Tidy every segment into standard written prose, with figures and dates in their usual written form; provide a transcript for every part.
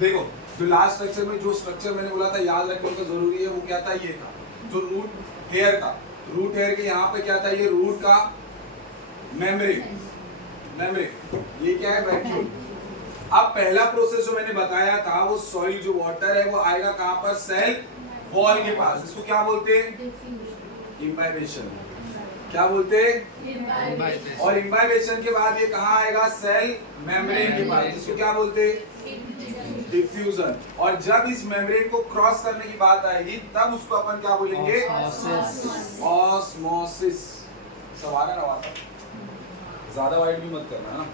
देखो जो last structure में जो स्ट्रक्चर मैंने बोला था याद रखने का जरूरी है, वो क्या था, ये था जो रूट हेयर था। रूट हेयर के यहाँ पे क्या था, ये रूट का मेम्ब्रेन, मेम्ब्रेन ये क्या है, वैक्यूल। अब पहला प्रोसेस जो मैंने बताया था वो सॉइल जो वाटर है वो आएगा कहाँ पर, सेल वॉल के पास। इसको क्या बोलते हैं, इम्बाइबेशन। क्या बोलते हैं, और इम्बाइबेशन के बाद ये कहाँ आएगा, सेल मेम्ब्रेन के पास, जिसको क्या बोलते हैं, डिफ्यूजन। और जब इस मेम्ब्रेन को क्रॉस करने की बात आएगी तब उसको अपन क्या बोलेंगे, ऑस्मोसिस। सवाल ना ज्यादा वाइड भी मत करना ना।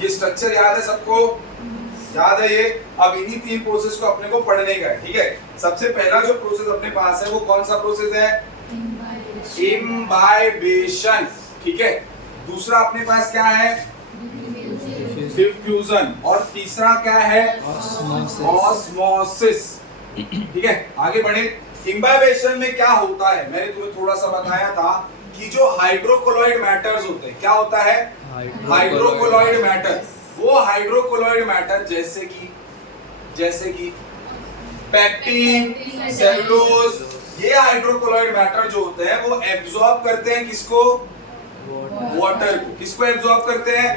ये स्ट्रक्चर याद है सबको, याद है ये। अब इन्हीं तीन प्रोसेस को अपने को पढ़ने का है, ठीक है। सबसे पहला जो प्रोसेस अपने पास है वो कौन सा प्रोसेस है, इम्बाइबेशन, ठीक है। दूसरा अपने पास क्या है, डिफ्यूजन, और तीसरा क्या है, ऑस्मोसिस, ठीक है। आगे बढ़े। इम्बाइबेशन में क्या होता है, मैंने तुम्हें थोड़ा सा बताया था कि जो हाइड्रोकोलॉइड मैटर्स होते हैं, क्या होता है, हाइड्रोकोलॉइड मैटर। वो हाइड्रोकोलॉइड मैटर जैसे कि पैक्टिन, सेलुलोज, ये हाइड्रोकोलॉइड मैटर जो होते हैं वो एब्जॉर्ब करते हैं किसको, वाटर को। किसको एब्जॉर्ब करते हैं,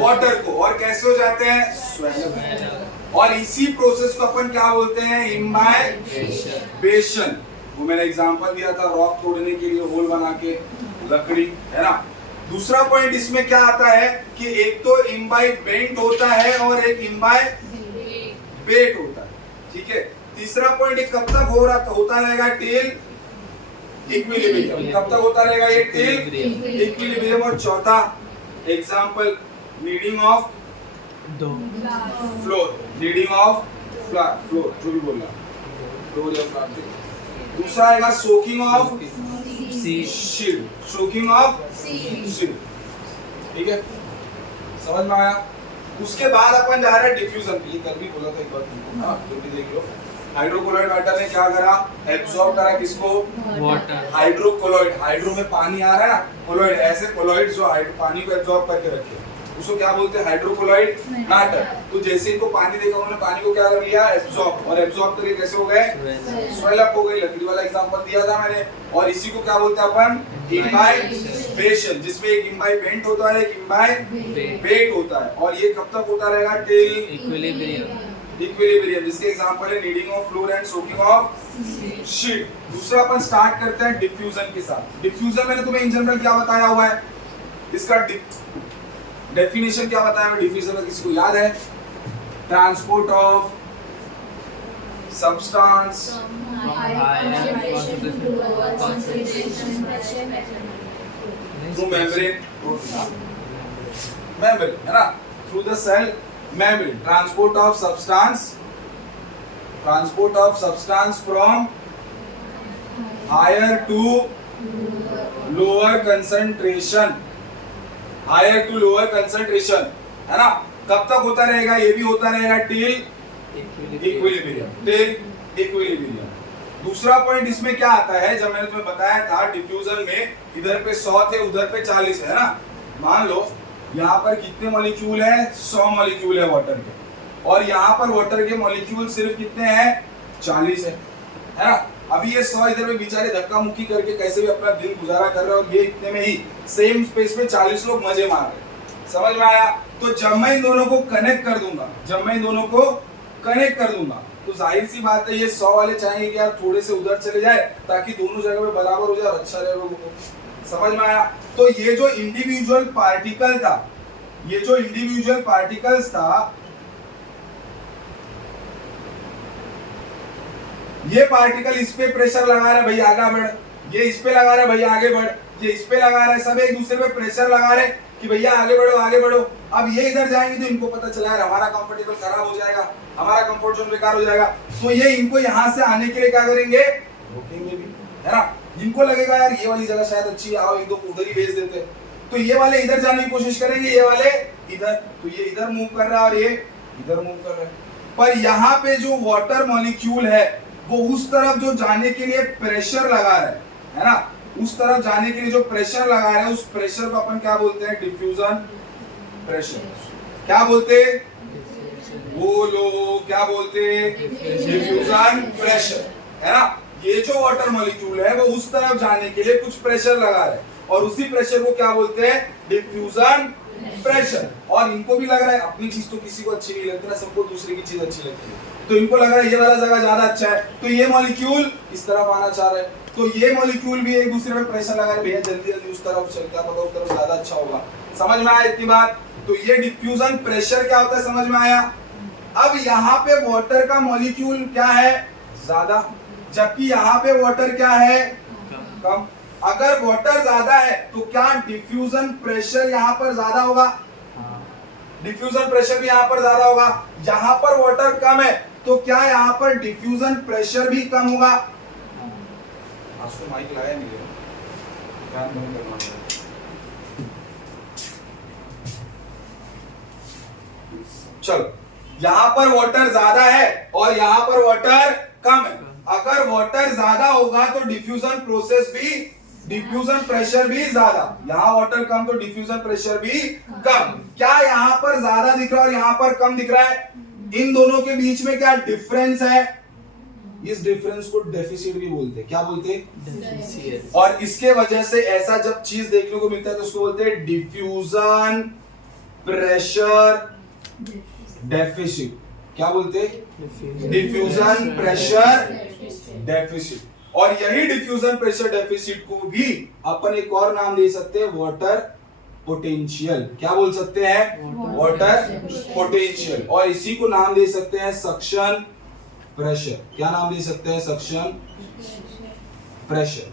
वाटर को। और कैसे हो जाते हैं, स्वेल। और इसी प्रोसेस को अपन क्या बोलते हैं, इम्बाइबेशन। वो मैंने एग्जांपल दिया था रॉक तोड़ने के लिए होल बना के, लकड़ी, है ना। दूसरा पॉइंट इसमें क्या आता है कि एक तो इम्बाइबेंट होता है और एक इम्बाइबेट होता है, ठीक है। तीसरा पॉइंट कब तक होता रहेगा, टिल इक्विलिब्रियम। कब तक होता रहेगा ये, टिल इक्विलिब्रियम। और चौथा example, kneading of flour, kneading of flour, जो भी बोलना, फ्लोर या फ्लोर। दूसरा आएगा soaking of seed, soaking of seed, ठीक है। समझ में आया। उसके बाद अपन जा रहे हैं डिफ्यूजन। ये कल भी बोला था एक बार तुमको, हाँ तो भी देख लो। हाइड्रोकोलॉइड मैटर ने क्या करा, एब्जॉर्ब करा किसको, वाटर। हाइड्रोकोलॉइड, हाइड्रो में पानी आ रहा है ना, कोलॉइड, ऐसे कोलॉइड जो पानी को एब्जॉर्ब करके रखे, उसको क्या बोलते हैं, हाइड्रोकोलॉइड मैटर। तो जैसे इनको पानी देखा उन्होंने पानी को क्या कर लिया, एब्जॉर्ब, और एब्जॉर्ब करके कैसे हो गए, स्वेल अप हो गई। लकड़ी वाला एग्जांपल दिया था मैंने। और इसी को क्या बोलते हैं अपन, इम्बाइबेशन, जिसमें एक इम्बाइबेंट होता है, एक इम्बाइबेट होता है। और ये कब तक होता रहेगा, टिल इक्विलिब्रियम, जिसके एग्जांपल है kneading of flour and soaking of seed. दूसरा अपन स्टार्ट करते हैं डिफ्यूजन के साथ। डिफ्यूजन मैंने तुम्हें इन जनरल क्या बताया हुआ है, इसका डेफिनेशन क्या बताया मैं डिफ्यूजन का, किसी को याद है, transport of substance through membrane, membrane है ना, through the cell membrane, transport of substance from higher to lower concentration, higher to lower concentration, है ना। कब तक होता रहेगा, ये भी होता रहेगा टिल इक्विलिब्रियम, टिल इक्विलिब्रियम। दूसरा पॉइंट इसमें क्या आता है, जब मैंने तुम्हें बताया था डिफ्यूजन में इधर पे 100 थे उधर पे 40 है ना। मान लो यहाँ पर कितने मॉलिक्यूल है, 100 मॉलिक्यूल है वाटर के, और यहाँ पर वाटर के मॉलिक्यूल सिर्फ कितने हैं, 40 है ना। अभी ये 100 इधर में बेचारे धक्का मुक्की करके कैसे भी अपना दिन गुजारा कर रहे हो, ये इतने में ही सेम स्पेस में 40 लोग मजे मार रहे। समझ में आया। तो जब मैं इन दोनों को कनेक्ट कर दूंगा, तो जाहिर सी बात है ये 100 वाले चाहेंगे कि यार थोड़े से उधर चले जाए ताकि दोनों जगह पे बराबर हो जाए और अच्छा रहे लोगों को। समझ में आया। तो ये जो इंडिविजुअल पार्टिकल्स था, ये पार्टिकल इस पे प्रेशर लगा रहा है भैया आगे बढ़, ये इस पे लगा रहा है भैया आगे बढ़, ये इस पे लगा रहा है, सब एक दूसरे पे प्रेशर लगा रहे कि भैया आगे बढ़ो। अब ये इधर जाएंगे तो इनको पता चला है हमारा कंफर्टेबल खराब हो जाएगा, हमारा कंफर्ट जोन बेकार हो जाएगा, तो ये इनको यहाँ से आने के लिए क्या करेंगे, रोकेंगे भी, है ना। जिनको लगेगा यार ये वाली जगह शायद अच्छी है, आओ एक दो उधर ही भेज देते, तो ये वाले इधर जाने की कोशिश करेंगे, ये वाले इधर, तो ये इधर मूव कर रहा है और ये इधर मूव कर रहा है। पर यहाँ पे जो वाटर मॉलिक्यूल है वो उस तरफ जो जाने के लिए प्रेशर लगा रहा है ना, उस तरफ जाने के लिए जो प्रेशर लगा रहे हैं उस प्रेशर को अपन क्या बोलते हैं? Diffusion pressure. क्या बोलते? बोलो, क्या बोलते? डिफ्यूजन प्रेशर, है ना। ये जो वाटर मॉलिक्यूल है वो उस तरफ जाने के लिए कुछ प्रेशर लगा रहे हैं और उसी प्रेशर को क्या बोलते हैं? Diffusion pressure. और इनको भी लग रहा है, अपनी चीज तो किसी को अच्छी नहीं लगती ना, सबको दूसरे की चीज अच्छी लगती है, तो इनको लग रहा है ये वाला जगह ज्यादा अच्छा है, तो ये मॉलिक्यूल इस तरफ आना चाह रहा है, तो ये मॉलिक्यूल भी एक दूसरे पे प्रेशर लगा रहे, भैया जल्दी जल्दी उस तरफ चल, क्या पता उस तरफ ज्यादा अच्छा होगा। समझ में आया इतनी बात? तो ये डिफ्यूजन प्रेशर क्या होता है, समझ में आया। अब यहाँ पे वाटर का मॉलिक्यूल क्या है? ज्यादा, जबकि यहाँ पे वाटर क्या है? कम। अगर वाटर ज्यादा है तो क्या डिफ्यूजन प्रेशर यहाँ पर ज्यादा होगा? डिफ्यूजन प्रेशर भी यहाँ पर ज्यादा होगा। यहाँ पर वाटर कम है तो क्या यहाँ पर डिफ्यूजन प्रेशर भी कम होगा? आज तो माइक लाया नहीं है, ध्यान बंद करना है। चलो, यहाँ पर वाटर ज्यादा है और यहाँ पर वाटर कम है। अगर वाटर ज्यादा होगा तो डिफ्यूजन प्रोसेस भी, डिफ्यूजन प्रेशर भी ज्यादा। यहाँ वाटर कम तो डिफ्यूजन प्रेशर भी कम। क्या यहाँ पर ज्यादा दिख रहा है और यहाँ पर कम दिख रहा है? इन दोनों के बीच में क्या डिफरेंस है? इस डिफरेंस को डेफिसिट भी बोलते हैं। क्या बोलते हैं? और इसके वजह से ऐसा जब चीज देखने को मिलता है तो उसको बोलते हैं डिफ्यूजन प्रेशर डेफिसिट। क्या बोलते हैं? Diffusion pressure deficit. और यही डिफ्यूजन प्रेशर डेफिसिट को भी अपन एक और नाम दे सकते हैं, वाटर पोटेंशियल। क्या बोल सकते हैं? Water potential. और इसी को नाम दे सकते हैं सक्शन प्रेशर। क्या नाम दे सकते हैं? Suction pressure.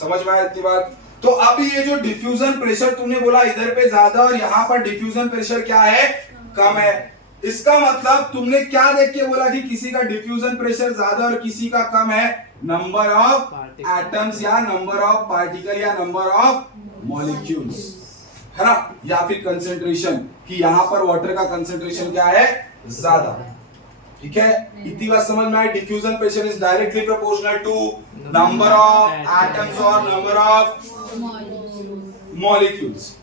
समझ में आया इतनी बात? तो अब ये जो डिफ्यूजन प्रेशर तुमने बोला इधर पे ज्यादा और यहाँ पर डिफ्यूजन प्रेशर क्या है? कम है। इसका मतलब तुमने क्या देख के बोला कि किसी का डिफ्यूजन प्रेशर ज्यादा और किसी का कम है? नंबर ऑफ एटम्स या नंबर ऑफ पार्टिकल या नंबर ऑफ मॉलिक्यूल्स, है ना, या फिर कंसेंट्रेशन, कि यहां पर वाटर का कंसेंट्रेशन क्या है? ज्यादा। ठीक है, इतनी बात समझ में आई। Diffusion pressure is directly proportional to number of atoms और number of molecules.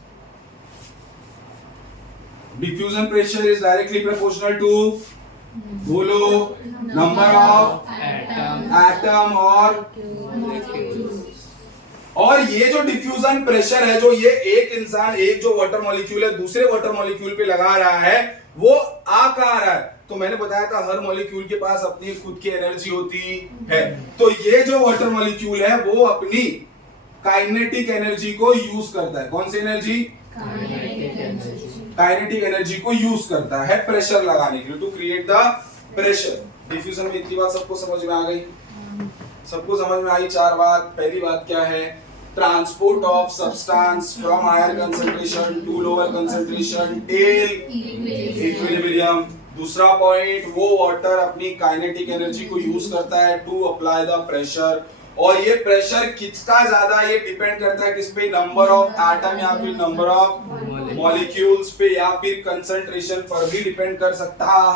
Diffusion pressure is directly proportional to, बोलो, नंबर ऑफ एटम और ये जो डिफ्यूजन प्रेशर है, जो ये एक इंसान, एक जो वाटर मॉलिक्यूल है दूसरे वाटर मॉलिक्यूल पे लगा रहा है, वो आ कहां रहा है? तो मैंने बताया था हर मॉलिक्यूल के पास अपनी खुद की एनर्जी होती है। तो ये जो वाटर मॉलिक्यूल है वो अपनी काइनेटिक एनर्जी को यूज करता है। कौन सी एनर्जी? काइनेटिक एनर्जी को यूज करता है प्रेशर लगाने के लिए, to create the pressure. Diffusion में इतनी बात सबको समझ में आ गई? सबको समझ में आई? चार बात। पहली बात क्या है? Transport of substance from higher concentration to lower concentration till equilibrium. दूसरा पॉइंट, वो वाटर अपनी काइनेटिक एनर्जी को यूज करता है टू अप्लाई द प्रेशर। और ये प्रेशर किसका ज्यादा, ये डिपेंड करता है किस पे? नंबर ऑफ एटम या फिर नंबर ऑफ मॉलिक्यूल्स पे या फिर कंसंट्रेशन पर भी डिपेंड कर सकता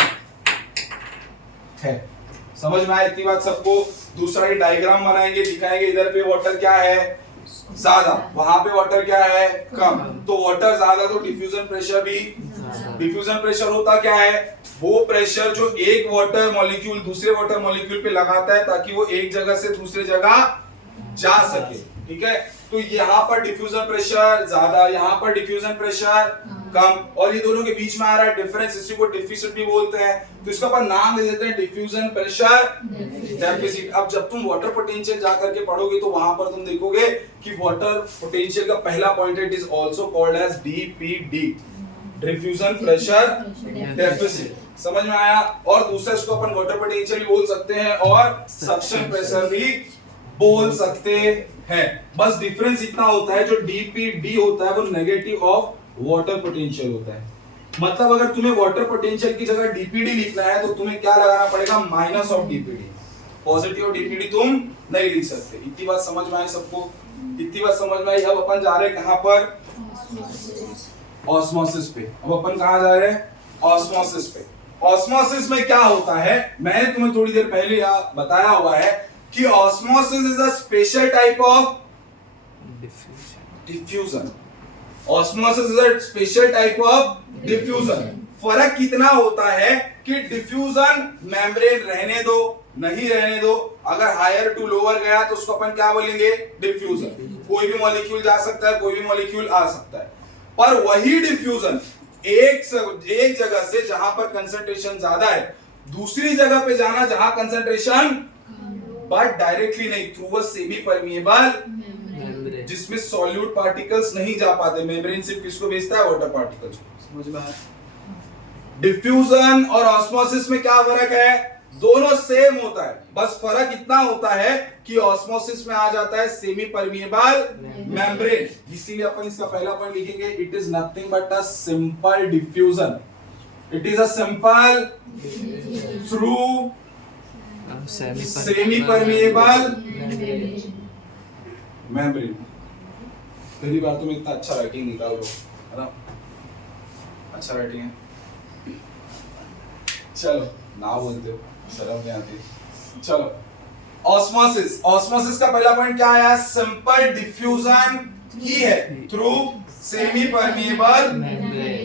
है। समझ में आया इतनी बात सबको? दूसरा ही डायग्राम बनाएंगे, दिखाएंगे इधर पे वाटर क्या है? ज्यादा, वहां पे वाटर क्या है? कम। तो वाटर ज्यादा तो डिफ्यूजन प्रेशर भी। डिफ्यूजन प्रेशर होता क्या है? वो प्रेशर जो एक वाटर मॉलिक्यूल दूसरे वाटर मॉलिक्यूल पे लगाता है ताकि वो एक जगह से दूसरे जगह जा सके। ठीक है, तो यहाँ पर डिफ्यूजन प्रेशर ज्यादा, यहाँ पर डिफ्यूजन प्रेशर कम, और ये दोनों के बीच में आ रहा है डिफरेंस, इसी को डेफिसिट भी बोलते हैं। तो इसका अपन नाम दे देते हैं डिफ्यूजन प्रेशर डेफिसिट। अब जब तुम वाटर पोटेंशियल जा करके पढ़ोगे तो वहां पर तुम देखोगे कि वाटर पोटेंशियल का पहला point it is also called as DPD, diffusion pressure deficit. समझ में आया? और दूसरा इसको अपन वाटर पोटेंशियल भी बोल सकते हैं और सक्शन प्रेशर भी बोल सकते हैं। बस डिफरेंस इतना होता है, जो डीपीडी होता है वो नेगेटिव ऑफ वाटर पोटेंशियल होता है। मतलब अगर तुम्हें वाटर पोटेंशियल की जगह डीपीडी लिखना है तो तुम्हें क्या लगाना पड़ेगा? Minus of DPD. Positive DPD तुम नहीं लिख सकते। इतनी बात समझ में आई सबको? इतनी बात समझ में आई? अब अपन जा रहे हैं कहां पर? ऑस्मोसिस पे। अब अपन कहां जा रहे हैं? ऑस्मोसिस पे। ऑस्मोसिस में क्या होता है, मैंने तुम्हें थोड़ी देर पहले बताया हुआ है कि osmosis is a special type of diffusion. Osmosis is a special type of diffusion. फर्क कितना होता है कि डिफ्यूजन मेम्ब्रेन रहने दो नहीं रहने दो, अगर हायर टू लोअर गया तो उसको अपन क्या बोलेंगे, डिफ्यूजन। कोई भी मॉलिक्यूल जा सकता है, कोई भी मॉलिक्यूल आ सकता है। पर वही डिफ्यूजन एक जगह से जहां पर कंसंट्रेशन ज्यादा है दूसरी जगह पे जाना जहां कंसंट्रेशन, बट डायरेक्टली नहीं, थ्रू अ सेमी परमिएबल, जिसमें सॉल्यूट पार्टिकल्स नहीं जा पाते। मेम्ब्रेन सिर्फ किसको भेजता है, वाटर पार्टिकल्स। समझ में आया? डिफ्यूजन और ऑस्मोसिस में क्या फर्क है, दोनों सेम होता है, बस फर्क इतना होता है कि ऑस्मोसिस में आ जाता है सेमी परमिएबल मेम्ब्रेन। इसीलिए अपन इसका पहला पॉइंट लिखेंगे, it is nothing but a simple diffusion. It is a simple through semi permeable membrane. पहली बार तुम इतना अच्छा राइटिंग निकाल दो, है ना, अच्छा राइटिंग है। चलो ना बोलते हो, शर्म नहीं आती। चलो ऑस्मोसिस, ऑस्मोसिस का पहला पॉइंट क्या आया, सिंपल डिफ्यूजन ही है थ्रू सेमी परमिएबल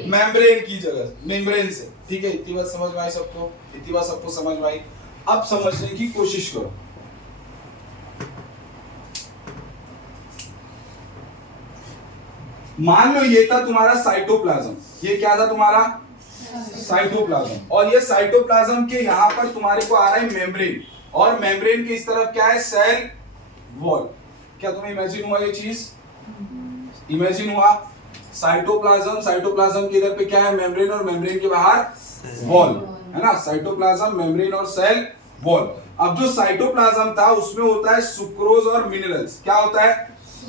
मेम्ब्रेन की जगह, मेम्ब्रेन से। ठीक है, इतनी बात समझ में आई सबको, इतनी बात सबको समझ में आई। अब समझने की कोशिश करो। मान लो ये था तुम्हारा साइटोप्लाज्म, ये क्या था तुम्हारा साइटोप्लाज्म, और ये साइटोप्लाज्म के यहां पर तुम्हारे को आ रहा है मेम्ब्रेन, और मेम्ब्रेन के इस तरफ क्या है, सेल वॉल। क्या तुम्हें इमेजिन हुआ ये चीज, इमेजिन हुआ? साइटोप्लाज्म, साइटोप्लाज्म के इधर पे क्या है, मेम्ब्रेन, और मेम्ब्रेन के बाहर वॉल, है ना। साइटोप्लाज्म, मेम्ब्रेन और सेल वॉल। अब जो साइटोप्लाज्म था उसमें होता है सुक्रोज और मिनरल्स। क्या होता है,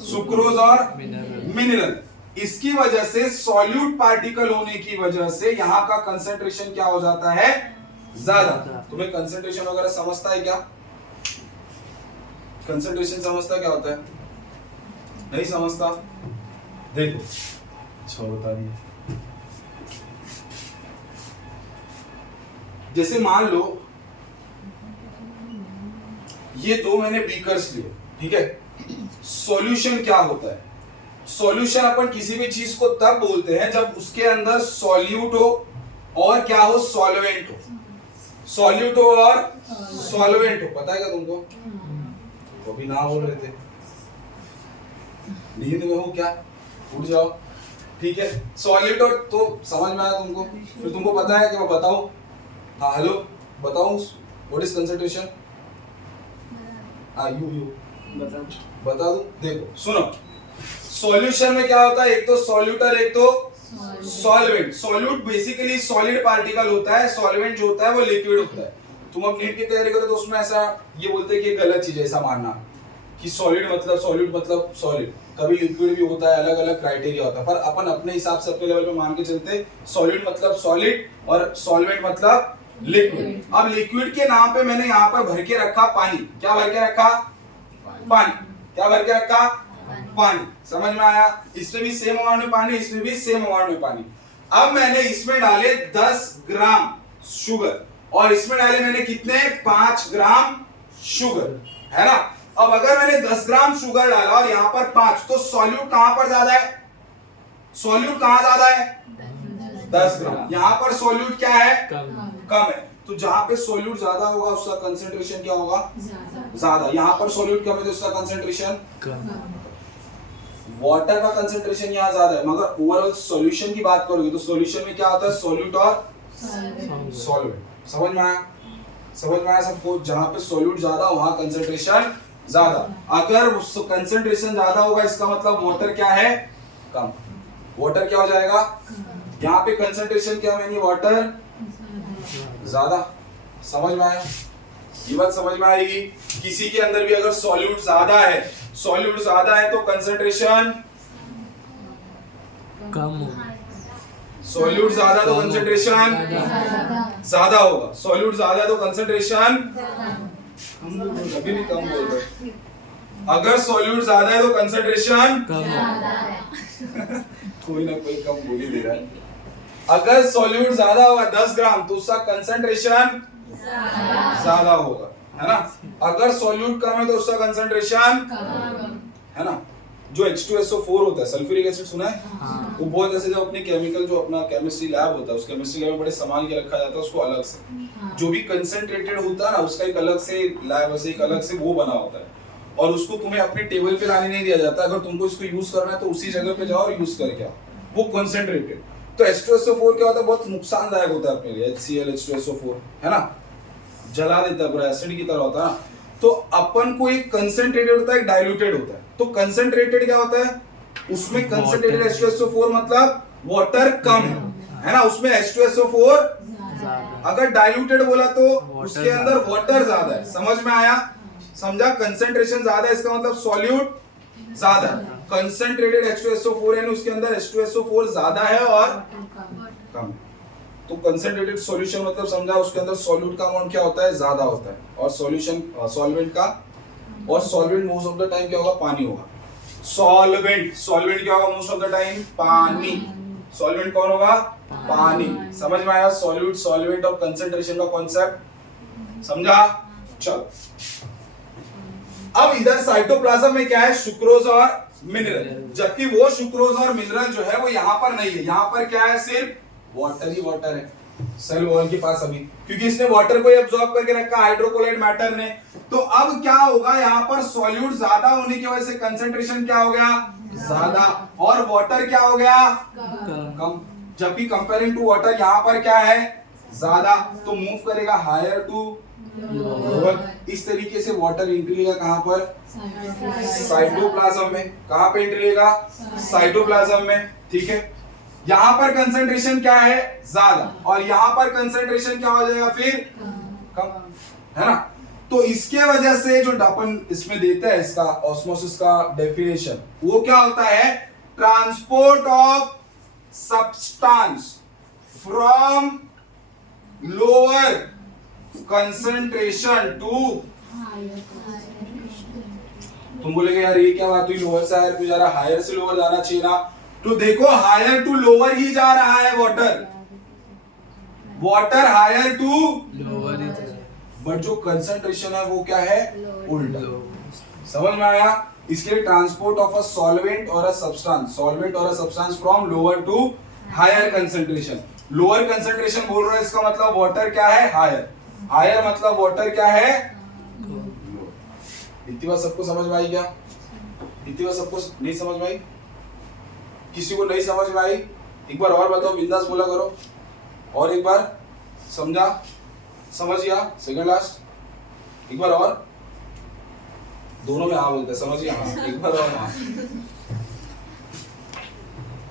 सुक्रोज और मिनरल। इसकी वजह से सॉल्यूट पार्टिकल होने की वजह से यहां का कंसंट्रेशन क्या हो जाता है, ज्यादा। तुम्हें कंसंट्रेशन वगैरह समझता है क्या, कंसंट्रेशन समझता क्या होता है, नहीं समझता? देखो अच्छा बता दिया। जैसे मान लो ये दो मैंने बीकर्स लिए, ठीक है। सॉल्यूशन क्या होता है, सॉल्यूशन अपन किसी भी चीज को तब बोलते हैं जब उसके अंदर सॉल्यूट हो और क्या हो, सॉल्वेंट हो। सॉल्यूट हो और सॉल्वेंट हो, पता है क्या तुमको? तो भी ना बोल रहे थे, नींद में हो क्या, उठ जाओ। ठीक है, सॉल्यूट और, तो समझ में आया तुमको? फिर तुमको पता है कि मैं बताऊं? हाँ हेलो, बताऊं व्हाट इज कंसंट्रेशन? हाँ यू बता दूं? देखो सुनो, सॉल्यूशन में क्या होता है, एक तो सॉल्यूट और एक तो solvent. Solute basically solid particle होता है, सॉल्वेंट जो होता है वो लिक्विड होता है। तुम अब नीट की तैयारी करो तो उसमें ऐसा ये बोलते हैं कि गलत चीज है ऐसा मानना कि सॉलिड मतलब सॉल्यूट मतलब सॉलिड, कभी लिक्विड भी होता है, अलग अलग क्राइटेरिया होता है। पर अपन अपने हिसाब से अपने लेवल पे मान के चलते, सॉलिड मतलब सॉलिड और सॉल्वेंट मतलब लिक्विड। अब लिक्विड के नाम पे मैंने यहाँ पर भर के रखा पानी। क्या भर के रखा, पानी। क्या भर के रखा, पानी। समझ में आया? इसमें भी सेम अमाउंट में पानी, इसमें भी सेम अमाउंट में पानी। अब मैंने इसमें डाले 10 ग्राम शुगर और इसमें डाले मैंने कितने, 5 ग्राम शुगर, है ना। अब अगर मैंने 10 ग्राम शुगर डाला और यहाँ पर 5, तो सॉल्यूट कहां पर ज्यादा है, सॉल्यूट कहां ज्यादा है, 10 ग्राम। यहाँ पर सॉल्यूट क्या है, कम है। तो जहां पे सॉल्यूट ज्यादा होगा उसका कंसंट्रेशन क्या होगा, ज्यादा। यहाँ पर सॉल्यूट कम है तो उसका कंसंट्रेशन कम। वाटर का कंसंट्रेशन यहाँ ज्यादा है, मगर ओवरऑल सॉल्यूशन की बात करोगे तो सॉल्यूशन में क्या होता है, सॉल्यूट और सॉल्वेंट। समझ में आया? समझ में आया सबको? जहां पे सॉल्यूट ज्यादा वहां कंसंट्रेशन ज्यादा। अगर कंसंट्रेशन ज्यादा होगा इसका मतलब वाटर क्या है, कम। वाटर क्या हो जाएगा, यहाँ पे कंसंट्रेशन क्या है, वाटर ज्यादा। समझ में आया? ये बात समझ में आएगी। किसी के अंदर भी अगर सॉल्यूट ज्यादा है, सॉल्यूट ज्यादा है तो कंसंट्रेशन कम। सॉल्यूट ज्यादा तो कंसंट्रेशन ज्यादा होगा, सॉल्यूट ज्यादा तो कंसंट्रेशन कभी भी कम बोल रहे। अगर सॉल्यूट ज्यादा है तो कंसंट्रेशन कम। कोई ना कोई कम बोल ही दे रहा है। अगर सॉल्यूट ज्यादा होगा 10 ग्राम तो उसका कंसंट्रेशन ज्यादा होगा, है ना। अगर सॉल्यूट कम है तो उसका कंसंट्रेशन है ना। जो H2SO4 होता है, सल्फ्यूरिक एसिड सुना है? वो बहुत ऐसे जब अपने केमिकल जो अपना केमिस्ट्री लैब होता है, उस केमिस्ट्री लैब में बड़े संभाल के रखा जाता है उसको अलग से। जो भी कंसंट्रेटेड होता है ना उसका एक अलग से लैब, ऐसे एक अलग से वो बना होता है, और उसको तुम्हें अपने टेबल पे लाने नहीं दिया जाता। अगर तुमको इसको यूज करना है तो उसी जगह पे जाओ और यूज करके आओ, वो कंसंट्रेटेड। तो H2SO4 क्या होता है, बहुत नुकसानदायक होता है अपने लिए। HCl H2SO4 है ना, जला देता है, पूरा एसिड की तरह होता है ना। तो अपन को एक कंसंट्रेटेड होता है, एक डाइल्यूटेड होता है। तो कंसंट्रेटेड क्या होता है, उसमें कंसंट्रेटेड H2SO4 मतलब वाटर कम है ना, उसमें H2SO4। अगर डाइल्यूटेड बोला तो उसके अंदर वाटर ज्यादा है। समझ में आया? समझा? कंसंट्रेशन ज्यादा है इसका मतलब सॉल्यूट ज्यादा है। कंसंट्रेटेड H2SO4 यानी उसके अंदर H2SO4 ज्यादा है और कम। तो कंसंट्रेटेड सॉल्यूशन मतलब समझा, उसके अंदर सॉल्यूट का अमाउंट क्या होता है, ज्यादा होता है, और सॉल्यूशन सॉल्वेंट का, और solvent most of the time क्या होगा, पानी होगा। सॉल्वेंट क्या होगा मोस्ट ऑफ द टाइम, पानी। सॉल्वेंट कौन होगा, पानी। समझ में आया सॉल्यूट, सॉल्वेंट और कंसंट्रेशन का कॉन्सेप्ट? समझा? चलो अब इधर साइटोप्लाज्म में क्या है, सुक्रोज और मिनरल, जबकि वो सुक्रोज और मिनरल जो है वो यहाँ पर नहीं है। यहाँ पर क्या है, सिर्फ वाटर ही वाटर है सेल वॉल के पास अभी, क्योंकि इसने वाटर को एब्जॉर्ब करके रखा हाइड्रोकोलाइड मैटर ने। तो अब क्या होगा, यहाँ पर सॉल्यूट ज्यादा होने की वजह से कंसंट्रेशन क्या हो गया, ज्यादा, और वाटर क्या हो गया, कम। जबकि कंपेयरिंग टू वाटर यहाँ पर क्या है, ज्यादा, तो मूव करेगा हायर टू लोअर। इस तरीके से वाटर एंट्री लेगा कहां पर, साइटोप्लाज्म में। कहां पे एंट्री लेगा, साइटोप्लाज्म में। ठीक है, यहां पर कंसंट्रेशन क्या है, ज्यादा, और यहां पर कंसंट्रेशन क्या हो जाएगा फिर, कम, है ना। तो इसके वजह से जो अपन इसमें देता है इसका ऑस्मोसिस का डेफिनेशन, वो क्या होता है, transport of substance from lower concentration to. तुम बोलेगे यार ये क्या बात हुई, लोअर से हायर क्यों जा रहा, हायर से लोअर जाना चाहिए ना। तो देखो हायर टू लोअर ही जा रहा है वाटर हायर टू लोअर ही, बट जो कंसंट्रेशन है वो क्या है, उल्टा। समझ में आया? इसके लिए ट्रांसपोर्ट ऑफ अ सॉल्वेंट और a substance from lower to higher concentration. Lower concentration बोल रहा है, इसका मतलब वाटर क्या है, हायर मतलब वाटर क्या है, इतनी बात सबको समझ में आई क्या? इतनी बात सबको नहीं समझ में आई? किसी को नहीं समझ में आई? एक बार और बताओ, बिंदास बोला करो, और एक बार समझा, समझ गया, सेकंड लास्ट, एक बार और, दोनों में हाँ बोलते हैं, समझ गया, हाँ एक बार और, हाँ।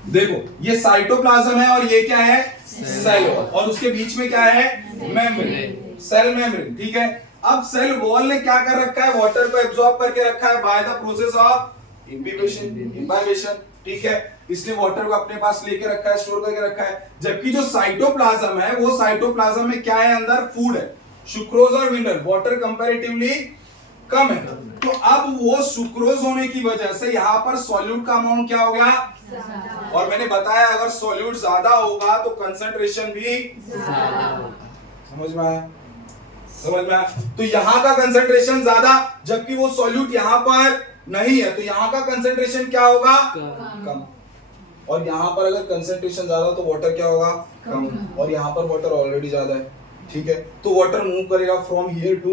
देखो ये साइटोप्लाज्म है और ये क्या है, सेल वॉल, और उसके बीच में क्या है, मेम्ब्रेन, सेल मेम्ब्रेन। ठीक है, अब सेल वॉल ने क्या कर रखा है, वाटर को एब्जॉर्ब करके रखा है बाय द प्रोसेस ऑफ इम्बिबेशन। ठीक है, इसने वाटर को अपने पास लेके रखा है, स्टोर करके रखा है। जबकि जो साइटोप्लाज्म है, वो साइटोप्लाज्म में क्या है, अंदर फूड है, सुक्रोज और मिनरल, वाटर कंपैरेटिवली कम है। तो अब वो सुक्रोज होने की वजह से यहाँ पर सॉल्यूट का अमाउंट क्या हो गया, और मैंने बताया अगर सॉल्यूट ज्यादा होगा तो कंसंट्रेशन भी ज्यादा। समझ में आया? समझ में आया? तो यहाँ का कंसंट्रेशन ज्यादा, जबकि वो सॉल्यूट यहाँ पर नहीं है, तो यहाँ का कंसंट्रेशन क्या होगा, कम। और यहाँ पर अगर कंसंट्रेशन ज्यादा तो वाटर क्या होगा, कम, और यहाँ पर वाटर ऑलरेडी ज्यादा है। ठीक है, तो वाटर मूव करेगा फ्रॉम हियर टू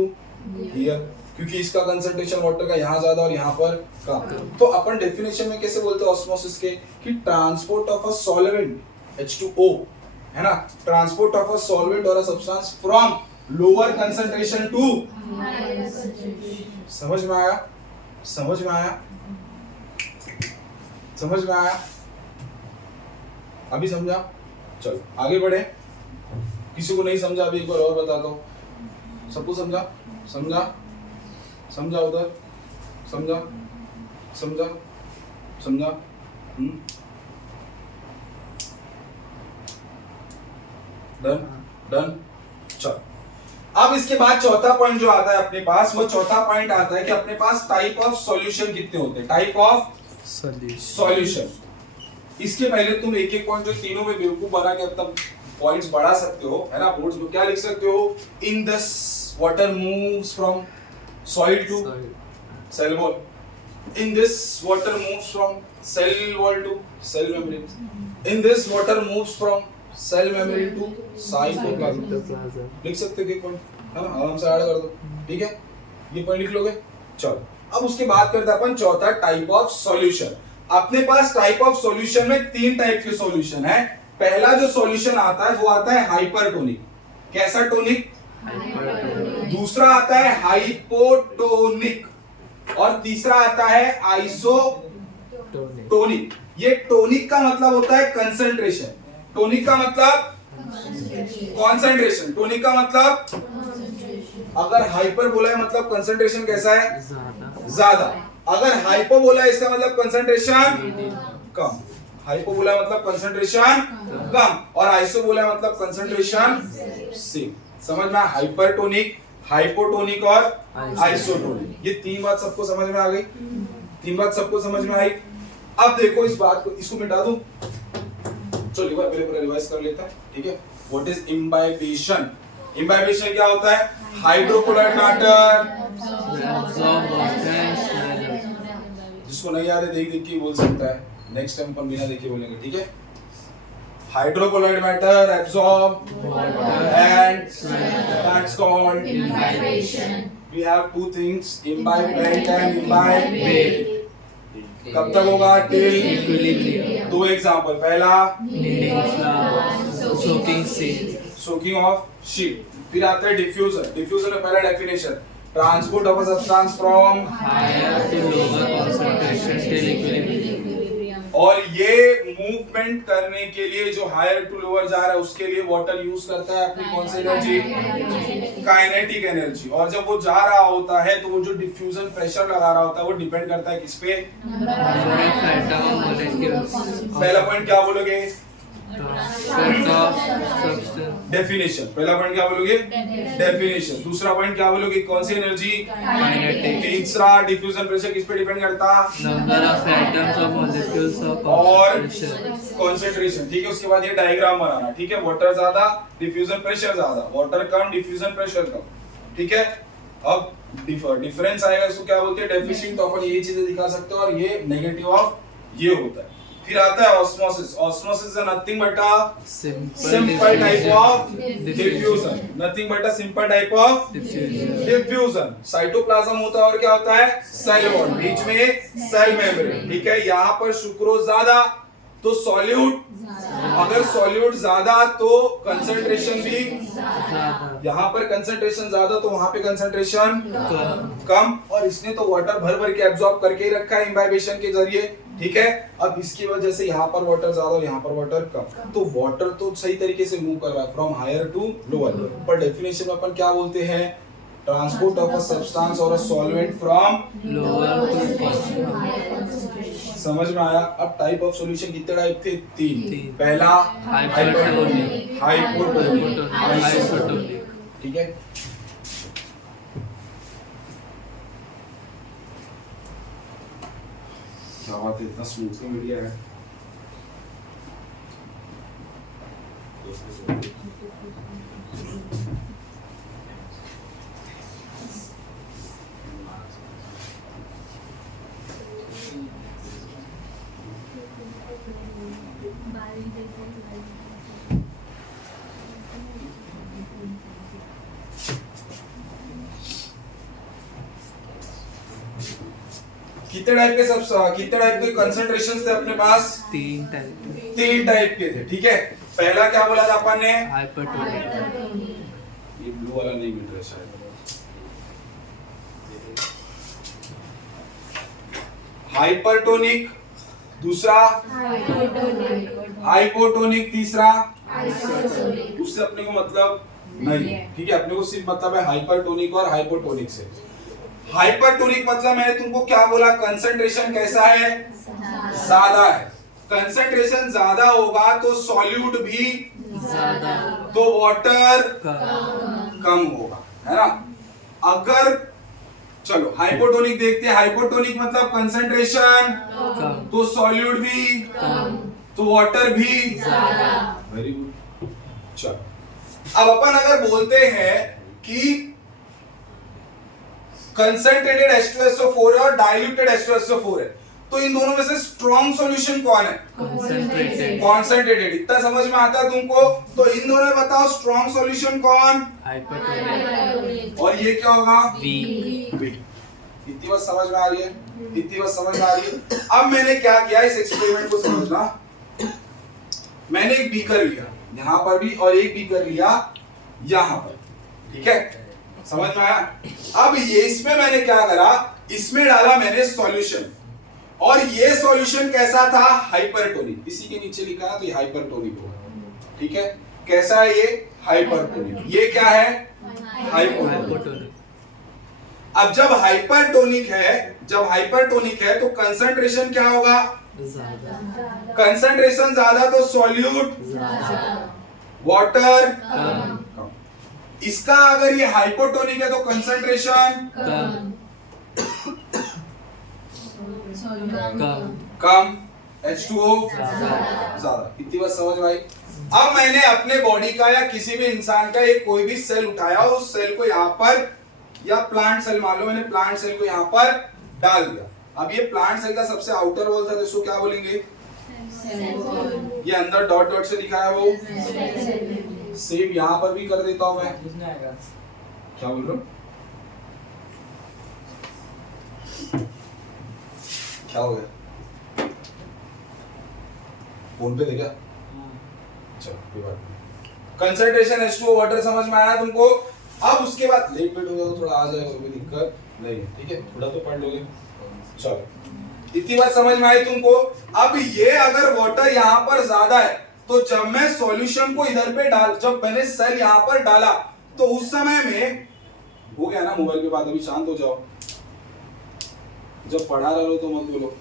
हियर, क्योंकि इसका कंसंट्रेशन वाटर का यहाँ ज्यादा और यहाँ पर कम। तो अपन डेफिनेशन में कैसे बोलते हैं ऑस्मोसिस के, कि transport of a solvent H2O, है ना, ट्रांसपोर्ट ऑफ अ सॉल्वेंट और a substance from lower concentration to. समझ में आया? समझ में आया? समझ में आया? अभी समझा? चलो आगे बढ़े। किसी को नहीं समझा अभी एक बार और बता दो। सबको समझा? समझा? समझा? उधर समझा? समझा? समझा? डन? डन? चल, अब इसके बाद चौथा पॉइंट जो आता है अपने पास, वो चौथा पॉइंट आता है कि अपने पास टाइप ऑफ सॉल्यूशन कितने होते हैं, टाइप ऑफ सॉल्यूशन। इसके पहले तुम एक एक पॉइंट जो तीनों में बेवकूफ बना के अब तक पॉइंट्स बढ़ा सकते हो, है ना। बोर्ड्स में क्या लिख सकते हो, in the water moves from soil to cell wall. In this, water moves from cell wall to cell membrane. In this, water moves from cell membrane to cytoplasm. लिख सकते हो एक पॉइंट, है ना, आराम से ऐड कर दो, ठीक है, ये पॉइंट लिख लोगे। चलो अब उसके बाद करते हैं अपन चौथा टाइप ऑफ सॉल्यूशन। अपने पास टाइप ऑफ सॉल्यूशन में 3 टाइप के सॉल्यूशन है। पहला जो सॉल्यूशन आता है वो आता है हाइपरटोनिक। कैसा टोनिक? दूसरा आता है हाइपोटोनिक और तीसरा आता है आइसोटोनिक। ये टोनिक का मतलब होता है कंसंट्रेशन, टोनिक का मतलब कंसंट्रेशन, टोनिक का मतलब अगर हाइपर बोला है मतलब कंसंट्रेशन कैसा है? ज्यादा। अगर हाइपो बोला है इसका मतलब कंसंट्रेशन कम। हाइपो बोला मतलब कंसंट्रेशन कम और आइसो बोला मतलब कंसंट्रेशन सेम। समझ में? हाइपरटोनिक, हाइपोटोनिक और आइसोटोनिक, ये 3 बात सबको समझ में आ गई? 3 बात सबको समझ में आई? अब देखो इस बात को, इसको मिटा दूं, चलो पहले रिवाइज कर लेता है, ठीक है। What is imbibition? इम्बाइबेशन क्या होता है? हाइड्रोक्लोराइड मैटर, जिसको नहीं याद है देख देख के बोल सकता है, नेक्स्ट टाइम अपन बिना देखे बोलेंगे, ठीक है। Hydrochloride matter absorb and that's called imbibition. We have 2 things, imbibement and imbibate. कब तक होगा? Till equilibrium. 2 एग्जांपल, पहला soaking of sheet, फिर आता है डिफ्यूजन। डिफ्यूजन में पहला definition, transport of a substance from higher to lower concentration till equilibrium. और ये मूवमेंट करने के लिए जो हायर टू लोअर जा रहा है उसके लिए वाटर यूज करता है अपनी कौन सी एनर्जी? Kinetic energy. और जब वो जा रहा होता है तो वो जो डिफ्यूजन प्रेशर लगा रहा होता है वो डिपेंड करता है किस पे? पहला पॉइंट क्या बोलोगे? डेफिनेशन। पहला पॉइंट क्या बोलोगे? डेफिनेशन। दूसरा पॉइंट क्या बोलोगे? कौन सी एनर्जी? काइनेटिक। तीसरा डिफ्यूजन प्रेशर किस पे डिपेंड करता? Number of atoms of molecules और कंसंट्रेशन, ठीक है। उसके बाद ये डायग्राम बनाना, ठीक है। वाटर ज्यादा, डिफ्यूजन प्रेशर ज्यादा, वाटर कम, डिफ्यूजन प्रेशर कम, ठीक है। अब डिफरेंस आएगा, इसको क्या बोलते हैं? डेफिशिएंट। तो अपन ये चीजें दिखा सकते हो और ये नेगेटिव ऑफ ये होता है। फिर आता है osmosis. Osmosis is nothing but a simple type of diffusion. Nothing but a simple type of diffusion. Cytoplasm होता है और क्या होता है? सेल वॉल, बीच में सेल मेम्ब्रेन, ठीक है। यहाँ पर सुक्रोज ज्यादा तो सॉल्यूट, अगर सॉल्यूट ज्यादा तो कंसंट्रेशन भी, यहाँ पर कंसंट्रेशन ज्यादा तो वहां पे कंसंट्रेशन कम। और इसने तो वाटर भर भर के एब्जॉर्ब करके ही रखा है इम्बाइबेशन के जरिए, ठीक है। अब इसकी वजह से यहाँ पर वाटर ज्यादा और यहाँ पर वाटर कम, तो वाटर तो सही तरीके से मूव कर रहा है फ्रॉम हायर टू लोअर। पर डेफिनेशन में अपन क्या बोलते हैं? ट्रांसपोर्ट ऑफ अ सब्सटेंस और a solvent from lower to. समझ में आया? अब टाइप ऑफ सॉल्यूशन कितने टाइप थे? 3। पहला हाइपरटोनिक, हाइपोटोनिक, आइसोटोनिक, ठीक है। क्या बात है, इतना स्मूथली मीडिया है। कितने टाइप के कंसंट्रेशंस थे अपने पास? 3 टाइप के थे, ठीक है। पहला क्या बोला था अपन ने? हाइपरटोनिक। ये ब्लू वाला नहीं मिल रहा शायद। हाइपरटोनिक, दूसरा हाइपोटोनिक, तीसरा आइसोटोनिक। उससे अपने को मतलब नहीं, ठीक है। अपने को सिर्फ मतलब है हाइपरटोनिक और हाइपोटोनिक से। हाइपरटोनिक मतलब मैंने तुमको क्या बोला? कंसंट्रेशन कैसा है? ज्यादा है। कंसंट्रेशन ज्यादा होगा तो सॉल्यूट भी ज्यादा, तो वाटर कम होगा, है ना। अगर चलो हाइपोटोनिक देखते हैं। हाइपोटोनिक मतलब कंसंट्रेशन कम तो सॉल्यूट भी कम तो वाटर भी ज्यादा। Very good. चलो अब अपन अगर बोलते हैं कि कंसंट्रेटेड H2SO4 है और डाइल्यूटेड H2SO4 है, तो इन दोनों में से स्ट्रॉन्ग सॉल्यूशन कौन है? कंसंट्रेटेड। कॉन्सेंट्रेटेड। इतना समझ में आता है तुमको? तो इन दोनों में बताओ स्ट्रॉन्ग सॉल्यूशन कौन? हाइपरटोनिक। और ये क्या होगा? वीक। वीक। इतनी बात समझ में आ रही है? इतनी बात समझ में आ रही है? अब मैंने क्या किया, इस एक्सपेरिमेंट को समझना। मैंने एक बीकर लिया यहाँ पर भी और एक बीकर लिया यहाँ पर, ठीक है? समझ में आया? अब ये इसमें मैंने क्या करा, इसमें डाला मैंने सॉल्यूशन, और ये सॉल्यूशन कैसा था? हाइपरटोनिक। इसी के नीचे लिखा है तो ये हाइपरटोनिक होगा, ठीक है? कैसा है ये? हाइपरटोनिक। ये क्या है? हाइपोटोनिक। अब जब हाइपरटोनिक है तो कंसंट्रेशन क्या होगा? ज्यादा। कंसंट्रेशन ज्यादा तो सॉल्यूट वाटर कम। इसका अगर ये हाइपोटोनिक है तो कंसंट्रेशन कम। कम, H2O ज्यादा। इतनी बात समझ में आई? अब मैंने अपने बॉडी का या किसी भी इंसान का एक कोई भी सेल उठाया और उस सेल को यहाँ पर, या प्लांट सेल मान लो, मैंने प्लांट सेल को यहाँ पर डाल दिया। अब ये प्लांट सेल का सबसे आउटर वॉल था, तो इसको क्या बोलेंगे? ये अंदर डॉट डॉट से लिखा है वो सेम यहाँ पर भी कर देता हूं मैं। क्या बोल रहे हो? क्या हो गया? फोन पे देखा? चलो कोई बात नहीं। कंसंट्रेशन H2O वाटर समझ में आया तुमको? अब उसके बाद लेट वेट हो जाएगा, थोड़ा आ जाएगा, कोई दिक्कत नहीं, ठीक है? थोड़ा तो पढ़ लोगे। चलो इतनी बात समझ में आई तुमको? अब ये अगर वाटर यहाँ पर ज्यादा है तो जब मैं सॉल्यूशन को इधर पे डाल, जब मैंने सेल यहाँ पर डाला तो उस समय में हो गया ना, मोबाइल पे बात, अभी शांत हो जाओ, जब पढ़ा रहे हो तो मत बोलो।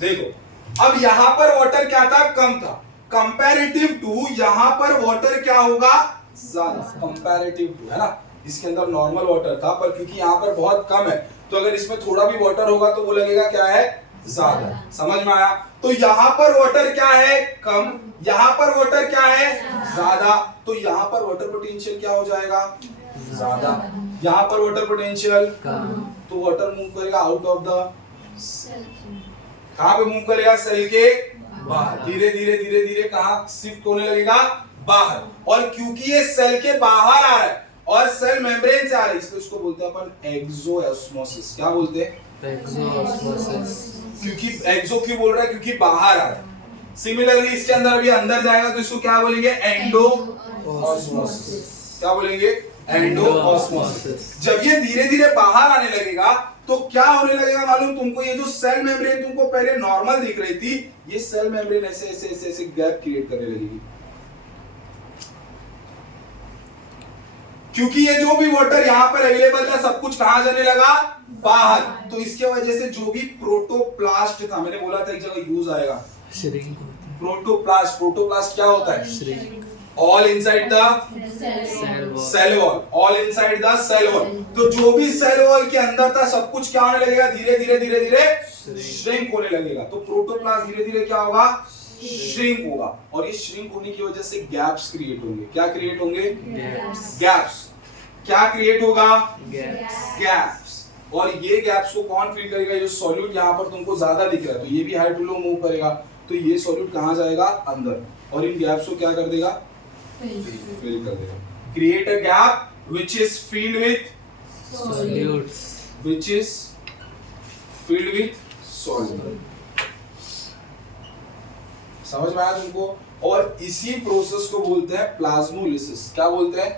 देखो अब यहाँ पर वाटर क्या था? कम था, कंपैरेटिव टू यहाँ पर वाटर क्या होगा? ज्यादा, कंपैरेटिव टू, है ना? इसके अंदर नॉर्मल वाटर था, पर क्योंकि यहाँ पर बहुत कम है तो अगर इसमें थोड़ा भी वाटर होगा तो वो लगेगा क्या है? ज्यादा। समझ में आया? तो यहाँ पर वाटर क्या है? कम, यहाँ पर वाटर क्या है? ज्यादा। तो यहाँ पर वाटर पोटेंशियल क्या हो जाएगा? ज्यादा। यहाँ पर वाटर पोटेंशियल कम। तो वाटर मूव करेगा आउट ऑफ द, कहां पे मूव करेगा? सेल के बाहर। धीरे धीरे धीरे धीरे कहां शिफ्ट होने लगेगा? बाहर। और क्योंकि ये सेल के बाहर आ रहा है और सेल मेम्ब्रेन से आ रहा है, इसलिए उसको बोलते हैं अपन एक्सोऑस्मोसिस। क्या बोलते हैं? एक्सोऑस्मोसिस। क्योंकि एक्सो क्यों बोल रहा है? क्योंकि बाहर आ रहा है। सिमिलरली इसके अंदर भी अंदर जाएगा तो इसको क्या बोलेंगे? एंडोऑस्मोसिस। क्या बोलेंगे? एंडोऑस्मोसिस। जब ये धीरे धीरे बाहर आने लगेगा तो क्या होने लगेगा मालूम तुमको? ये जो सेल मेम्ब्रेन तुमको पहले नॉर्मल दिख रही थी, ये सेल मेम्ब्रेन ऐसे ऐसे ऐसे ऐसे गैप क्रिएट करने लगेगी, क्योंकि ये जो भी वाटर यहाँ पर अवेलेबल था सब कुछ कहां जाने लगा? बाहर। तो इसके वजह से जो भी प्रोटोप्लास्ट था, मैंने बोला था एक जगह यूज आएगा, श्रिंक होता है। प्रोटोप्लास्ट। प्रोटोप्लास्ट क्या होता है? Shrink. All inside the cell wall, all inside the cell wall. तो जो भी सेल वॉल के अंदर था सब कुछ क्या होने लगेगा? धीरे धीरे धीरे धीरे श्रिंक होने लगेगा। तो प्रोटोप्लास्ट धीरे धीरे क्या होगा? श्रिंक होगा। और ये श्रिंक होने की वजह से गैप्स क्रिएट होंगे। क्या क्रिएट होंगे? गैप्स। क्या क्रिएट होगा? गैप्स। और ये गैप्स को कौन फिल करेगा? ये सॉल्यूट यहाँ पर तुमको ज्यादा दिख रहा है तो ये भी हाइड्रोलो मूव करेगा, तो ये सॉल्यूट कहां जाएगा? अंदर, और इन गैप्स को क्या कर देगा? फिल कर देगा। Create a gap which is filled with solutes, which is filled with solute। समझ में आया तुमको? और इसी प्रोसेस को बोलते हैं प्लाज्मोलिसिस। क्या बोलते हैं?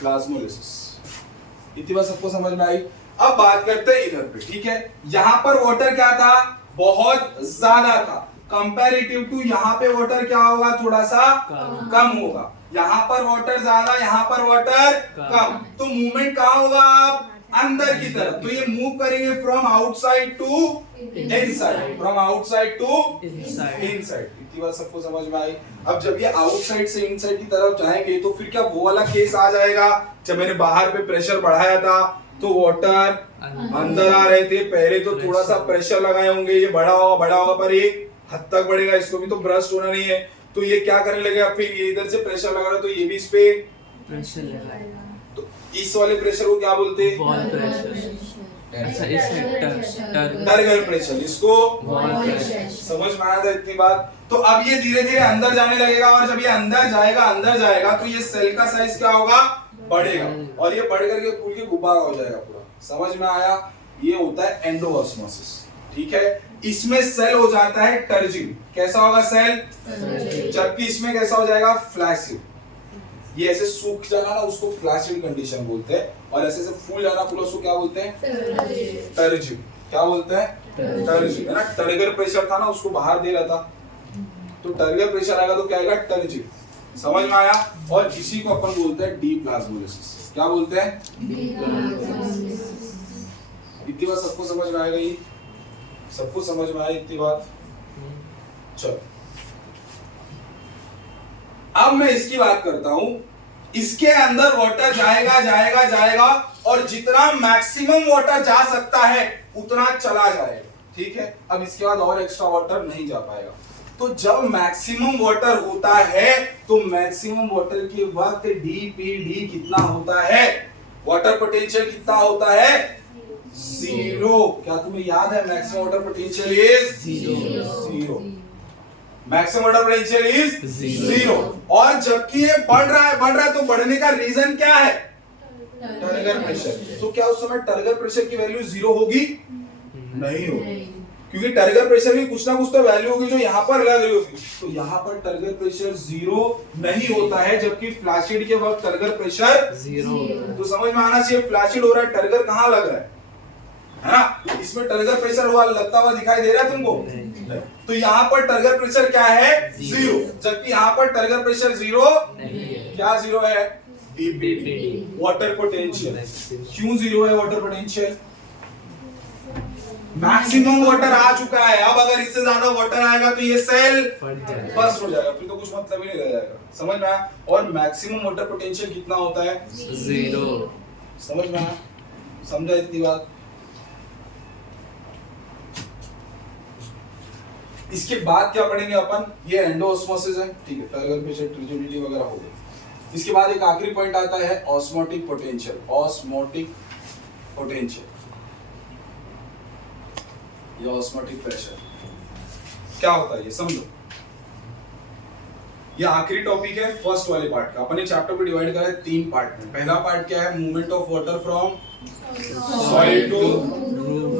प्लाज्मोलिसिस। इतनी बात सबको समझ में आई? अब बात करते हैं इधर पे, ठीक है? यहाँ पर वाटर क्या था? बहुत ज्यादा था। कंपैरेटिव टू यहाँ पे वाटर क्या होगा? थोड़ा सा कम होगा। यहाँ पर वाटर ज्यादा, यहाँ पर वाटर कम। तो मूवमेंट कहाँ होगा? आप अंदर की तरफ। तो ये मूव करेंगे from outside to inside, from outside to inside. इतनी बात सबको समझ में आई? अब जब ये आउटसाइड से इनसाइड की तरफ जाएंगे तो फिर क्या वो वाला केस आ जाएगा जब मैंने बाहर पे प्रेशर बढ़ाया था तो वाटर अंदर आ रहे थे। पहले तो थोड़ा सा प्रेशर लगाए होंगे, ये बड़ा होगा पर एक हद तक बढ़ेगा, इसको भी तो ब्रस्ट होना नहीं है। तो ये क्या करने लगेगा? फिर ये इधर से प्रेशर लगा रहा है तो ये भी इस पे प्रेशर लगाएगा। इस वाले प्रेशर को क्या बोलते हैं? Wall pressure. अच्छा इसे टर्गर प्रेशर, इसको वॉल प्रेशर। समझ में आया था इतनी बात? तो अब ये धीरे धीरे अंदर जाने लगेगा और जब ये अंदर जाएगा तो ये सेल का साइज क्या होगा? बढ़ेगा और ये बढ़ करके फूल के गुब्बारा हो जाएगा पूरा। समझ में आया? ये होता है एंडोऑस्मोसिस, ठीक है। इसमें सेल हो जाता है टर्जिड। कैसा होगा सेल? जबकि इसमें कैसा हो जाएगा? फ्लैसिड। ये ऐसे सूख जाना ना उसको फ्लैसिड कंडीशन बोलते हैं और ऐसे फूल जाना फूल उसको क्या बोलते हैं? टर्जिड। क्या बोलते हैं? टर्जिड, है ना। टर्गर प्रेशर था ना उसको बाहर दे रहा था, तो टर्गर प्रेशर आएगा तो क्या आएगा? टर्जिड। समझ में आया? और इसी को अपन बोलते हैं डीप्लाज्मोलिसिस। क्या बोलते हैं? इतनी बात सबको समझ में आएगा? ये सबको समझ में आया इतनी बात? चलो अब मैं इसकी बात करता हूं। इसके अंदर वाटर जाएगा और जितना मैक्सिमम वाटर जा सकता है उतना चला जाएगा, ठीक है। अब इसके बाद और एक्स्ट्रा वाटर नहीं जा पाएगा। तो जब मैक्सिमम वाटर होता है तो मैक्सिमम वाटर के वक्त डीपीडी कितना होता है? वाटर पोटेंशियल कितना होता है? 0। क्या तुम्हें याद है? Maximum water potential is 0। Maximum water potential is 0। और जबकि ये बढ़ रहा है तो बढ़ने का रीजन क्या है? Turgor pressure. तो क्या उस समय टर्गर प्रेशर की वैल्यू 0 होगी? नहीं होगी, क्योंकि टर्गर प्रेशर की कुछ ना कुछ तो वैल्यू होगी जो यहाँ पर लग रही होगी। तो यहाँ पर टर्गर प्रेशर 0 नहीं होता है, जबकि फ्लैसिड के वक्त टर्गर प्रेशर 0। तो समझ में आना चाहिए फ्लैसिड हो रहा है, टर्गर कहाँ लग रहा है ना? इसमें टर्गर प्रेशर हुआ लगता हुआ दिखाई दे रहा है तुमको? नहीं। तो यहाँ पर टर्गर प्रेशर क्या है? 0, जबकि यहाँ पर टर्गर प्रेशर 0 नहीं है। क्या 0 है? DPD, water potential. क्यों 0 है वाटर पोटेंशियल? मैक्सिमम वाटर आ चुका है। अब अगर इससे ज्यादा वाटर आएगा तो ये सेल बस्ट हो जाएगा, फिर तो कुछ मतलब ही नहीं रह जाएगा। समझ में आया? और मैक्सिमम वाटर पोटेंशियल कितना होता है? 0। समझ में आया? समझा इतनी बात? इसके बाद क्या पढ़ेंगे अपन? ये एंडोऑस्मोसिस है, ठीक है। टर्गर प्रेशर, टर्जिडिटी वगैरह हो गया। इसके बाद एक आखिरी पॉइंट आता है ऑस्मोटिक पोटेंशियल। ऑस्मोटिक पोटेंशियल, ये ऑस्मोटिक प्रेशर क्या होता है ये समझो। ये आखिरी टॉपिक है फर्स्ट वाले पार्ट का। अपन चैप्टर को डिवाइड करा है 3 पार्ट में। पहला पार्ट क्या है? Movement of water from soil to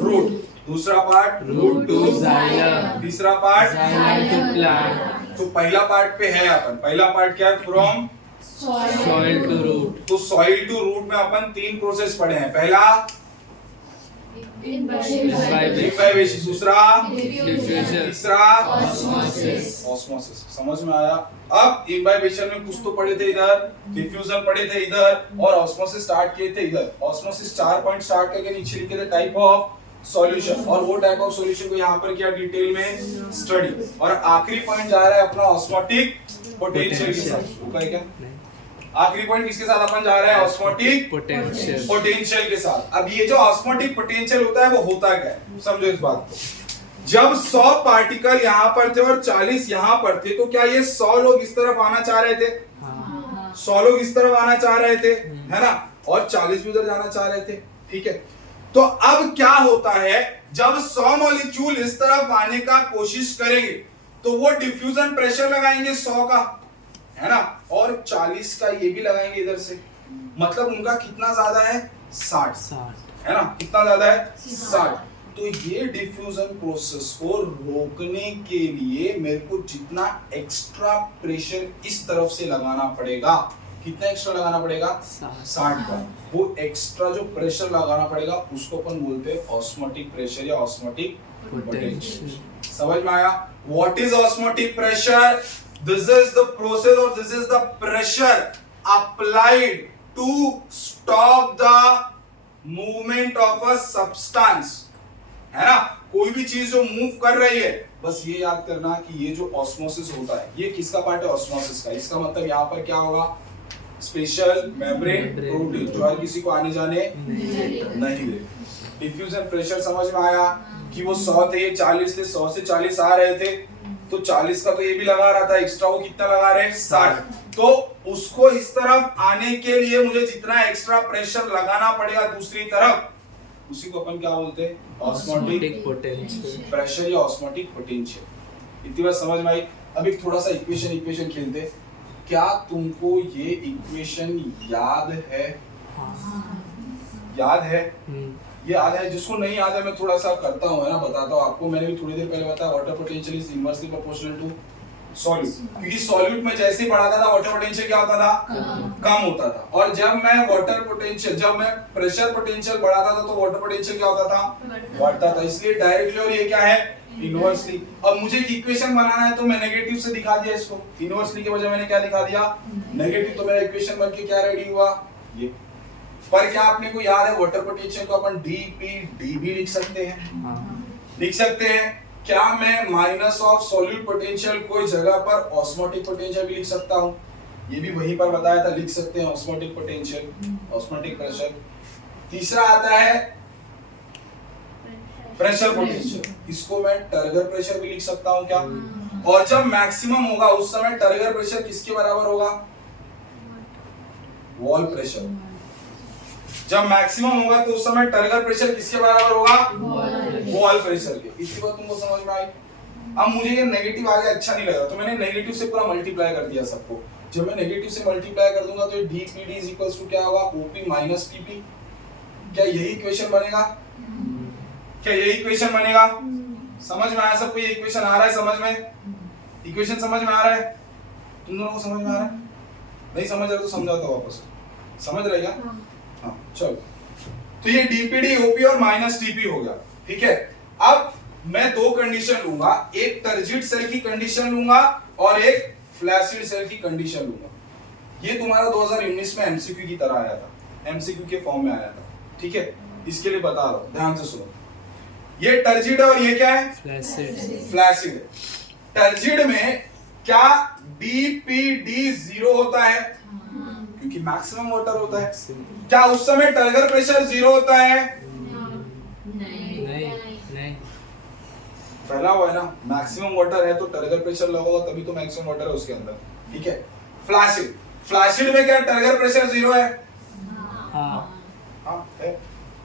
root. दूसरा पार्ट रूट टू जाइलम। तीसरा पार्ट जाइलम टू प्लांट। तो पहला पार्ट पे है अपन। पहला पार्ट क्या है? From soil to root. तो सॉइल टू रूट में अपन 3 प्रोसेस पढ़े हैं। पहला इम्बाइबेशन, दूसरा डिफ्यूजन, तीसरा ऑस्मोसिस। ऑस्मोसिस। समझ में आया? अब इम्बाइबेशन में कुछ तो पढ़े थे इधर, डिफ्यूजन पढ़े थे इधर और ऑस्मोसिस स्टार्ट किए थे इधर। ऑस्मोसिस 4 पॉइंट स्टार्ट करके नीचे लिखे थे टाइप ऑफ सॉल्यूशन, और वो टाइप ऑफ सॉल्यूशन को यहाँ पर क्या डिटेल में स्टडी। और आखिरी पॉइंट जा रहा है अपना ऑस्मोटिक पोटेंशियल के साथ। रुका है क्या? आखिरी पॉइंट किसके साथ अपन जा रहे हैं? ऑस्मोटिक पोटेंशियल के साथ। अब ये जो ऑस्मोटिक पोटेंशियल होता है वो होता क्या है? समझो इस बात को। जब 100 पार्टिकल यहाँ पर थे और 40 यहाँ पर थे, तो क्या ये 100 लोग इस तरफ आना चाह रहे थे? 100 लोग इस तरफ आना चाह रहे थे, है ना? और 40 भी उधर जाना चाह रहे थे, ठीक है। तो अब क्या होता है? जब 100 मॉलिक्यूल इस तरफ आने का कोशिश करेंगे तो वो डिफ्यूजन प्रेशर लगाएंगे 100 का, है ना? और 40 का ये भी लगाएंगे इधर से। मतलब उनका कितना ज्यादा है? 60, है ना? कितना ज्यादा है? 60। तो ये डिफ्यूजन प्रोसेस को रोकने के लिए मेरे को जितना एक्स्ट्रा प्रेशर इस तरफ से लगाना पड़ेगा, कितना एक्स्ट्रा लगाना पड़ेगा? 60 का। वो एक्स्ट्रा जो प्रेशर लगाना पड़ेगा उसको अपन बोलते हैं ऑस्मोटिक प्रेशर या ऑस्मोटिक पोटेंशियल। समझ में आया? What is osmotic pressure? This is the process or this is the pressure applied to stop the movement of a substance, है ना? कोई भी चीज जो मूव कर रही है, बस ये याद करना कि ये जो ऑस्मोसिस होता है ये किसका पार्ट है? ऑस्मोसिस का। इसका मतलब यहाँ पर क्या होगा? स्पेशल मेम्ब्रेन प्रोटीन जो है किसी को आने जाने नहीं दे। डिफ्यूजन प्रेशर समझ में आया कि वो 100 थे, ये 40 थे, 100 से 40 आ रहे थे, तो 40 का तो ये भी लगा रहा था एक्स्ट्रा, वो कितना लगा रहे हैं? 60। तो उसको इस तरफ आने के लिए मुझे जितना एक्स्ट्रा प्रेशर लगाना पड़ेगा दूसरी तरफ, उसी को अपन क्या बोलते हैं? Osmotic potential. प्रेशर या ऑस्मोटिक पोटेंशियल। इतनी बात समझ में आई? अब एक थोड़ा सा इक्वेशन खेलते हैं। क्या तुमको ये इक्वेशन याद है? याद है? ये याद है? जिसको नहीं याद है मैं थोड़ा सा करता हूँ, है ना, बताता हूँ आपको। मैंने भी थोड़ी देर पहले बताया water potential is inversely proportional to solute, क्योंकि सॉल्यूट में जैसे ही बढ़ाता था वाटर पोटेंशियल क्या होता था? कम होता था। और जब मैं प्रेशर पोटेंशियल बढ़ाता था तो वाटर पोटेंशियल क्या होता था? बढ़ता था। इसलिए डायरेक्टली, और ये क्या है? इनवर्सली। अब मुझे एक इक्वेशन बनाना है तो मैं नेगेटिव से दिखा दिया इसको, इनवर्सली के बजाय मैंने क्या दिखा दिया? नेगेटिव। तो मेरा इक्वेशन बन के क्या रेडी हुआ? ये। पर क्या आपने को याद है वाटर पोटेंशियल को अपन dP भी लिख सकते हैं? लिख सकते हैं। क्या मैं माइनस ऑफ सॉल्यूट पोटेंशियल कोई जगह पर ऑस्मोटिक पोटेंशियल भी लिख सकता हूं? ये भी वहीं पर बताया था, लिख सकते हैं ऑस्मोटिक पोटेंशियल, ऑस्मोटिक प्रेशर। तीसरा आता है प्रेशर पोटेंशियल, इसको मैं टर्गर प्रेशर भी लिख सकता हूं क्या? और जब मैक्सिमम होगा उस समय टर्गर प्रेशर किसके बराबर होगा? Wall pressure. जब मैक्सिमम होगा तो उस समय टर्गर प्रेशर किसके बराबर होगा? वॉल प्रेशर के। इतनी बात तुमको समझ में आई? अब मुझे ये नेगेटिव आगे अच्छा नहीं लगा तो मैंने नेगेटिव से पूरा मल्टीप्लाई कर दिया सबको। जब मैं नेगेटिव से मल्टीप्लाई कर दूंगा तो ये dPd इज इक्वल्स टू क्या होगा? OP minus TP। क्या यही इक्वेशन बनेगा? क्या यही इक्वेशन बनेगा? समझ में आया सबको? ये इक्वेशन आ रहा है समझ में? इक्वेशन समझ में आ रहा है? तुम दोनों को समझ में आ रहा है? नहीं समझ रहे तो समझाता हूं वापस। समझ रहे क्या? हाँ चलो। तो ये dPd OP और माइनस TP हो गया, ठीक है। अब मैं दो कंडीशन लूंगा, एक टर्जिड सेल की कंडीशन लूंगा और एक फ्लैसिड सेल की कंडीशन लूंगा। ये तुम्हारा 2019 में एमसीक्यू की तरह आया था, एमसीक्यू के फॉर्म में आया था, ठीक है। इसके लिए बता रहा हूं, ध्यान से सुनो। ये टर्जिड है और ये क्या है? फ्लैसिड है। टर्जिड में क्या dPd 0 होता है? क्योंकि मैक्सिमम वाटर होता है। क्या उस समय टर्गर प्रेशर 0 होता है? नहीं। फैला हुआ है ना, मैक्सिमम वाटर है तो टर्गर प्रेशर लगेगा तभी तो मैक्सिमम वाटर है उसके अंदर, ठीक है। फ्लैसिड में क्या टर्गर प्रेशर 0 है? हाँ है,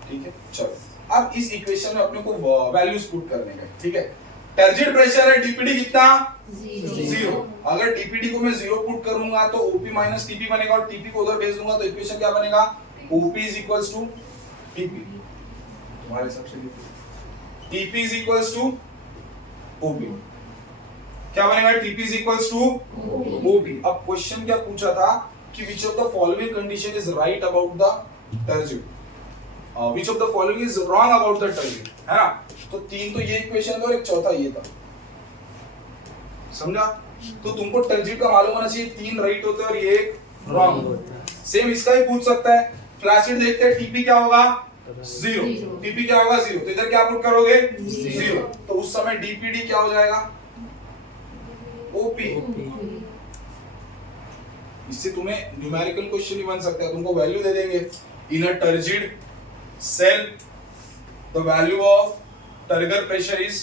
ठीक है। चलो अब इस इक्वेशन में अपने को वैल्यूज पुट करने का, ठीक है। टर्जिड प्रेशर है, dPd कितना? 0। अगर dPd को मैं 0 पुट करूंगा तो OP माइनस TP बनेगा और TP को उधर भेज दूंगा तो इक्वेशन क्या बनेगा? OP is equals to TP। तुम्हारे हिसाब से TP is equals to OP। क्या बनेगा? TP is equals to OP। अब क्वेश्चन क्या पूछा था कि which of the following condition is right about the turgid? Which of the following is wrong about the turgid? है ना? तो तीन तो ये इक्वेशन था और एक चौथा ये था, समझा? तो तुमको टर्जिड का मालूम होना चाहिए, तीन राइट होते हैं और ये एक रॉन्ग होता है। सेम इसका ही पूछ सकता है। फ्लैशिड देखते हैं, टीपी क्या होगा? 0। टीपी क्या होगा? 0। तो इधर क्या पुट करोगे? 0। तो उस समय डीपीडी क्या हो जाएगा? ओपी। इससे तुम्हें न्यूमेरिकल क्वेश्चन ही बन सकता है। तुमको वैल्यू दे देंगे in a turgid cell the value of turgor pressure is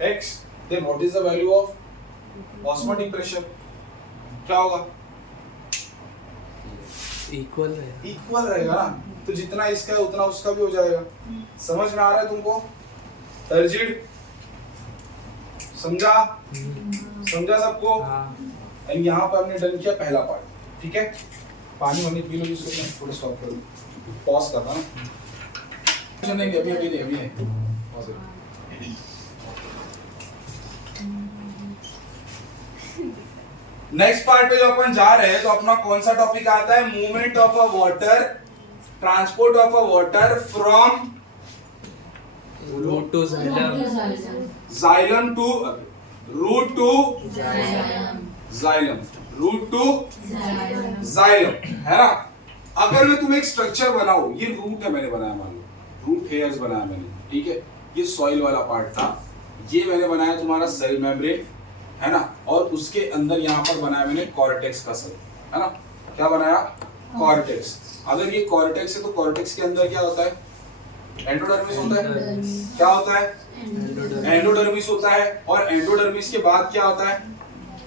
x, then what is the value of osmotic pressure? क्या होगा? इक्वल रहेगा ना, तो जितना इसका है उतना उसका भी हो जाएगा। समझ में आ रहा है तुमको? टर्जिड समझा सबको? एंड यहाँ पर हमने डन किया पहला पार्ट, ठीक है। पानी वानी पी लो, इसको मैं थोड़ा स्टॉप कर दूं, पॉज करता ना। नहीं अभी नहीं। नेक्स्ट पार्ट पे जो अपन जा रहे हैं तो अपना कौन सा टॉपिक आता है? Movement of a water, transport of a water from root to xylem to root to xylem, root to xylem, है ना। अगर मैं तुम्हें एक स्ट्रक्चर बनाऊं, ये रूट है मैंने बनाया, मान लो रूट हेयर्स बनाया मैंने, ठीक है। ये सॉइल वाला पार्ट था, ये मैंने बनाया तुम्हारा सेल मेम्ब्रेन, है ना। और उसके अंदर यहाँ पर बनाया मैंने कॉर्टेक्स का सेल, है ना। क्या बनाया? कॉर्टेक्स। अगर ये कॉर्टेक्स है तो कॉर्टेक्स के अंदर क्या होता है? एंडोडर्मिस होता है। क्या होता है? एंडोडर्मिस होता है। और एंडोडर्मिस के बाद क्या होता है?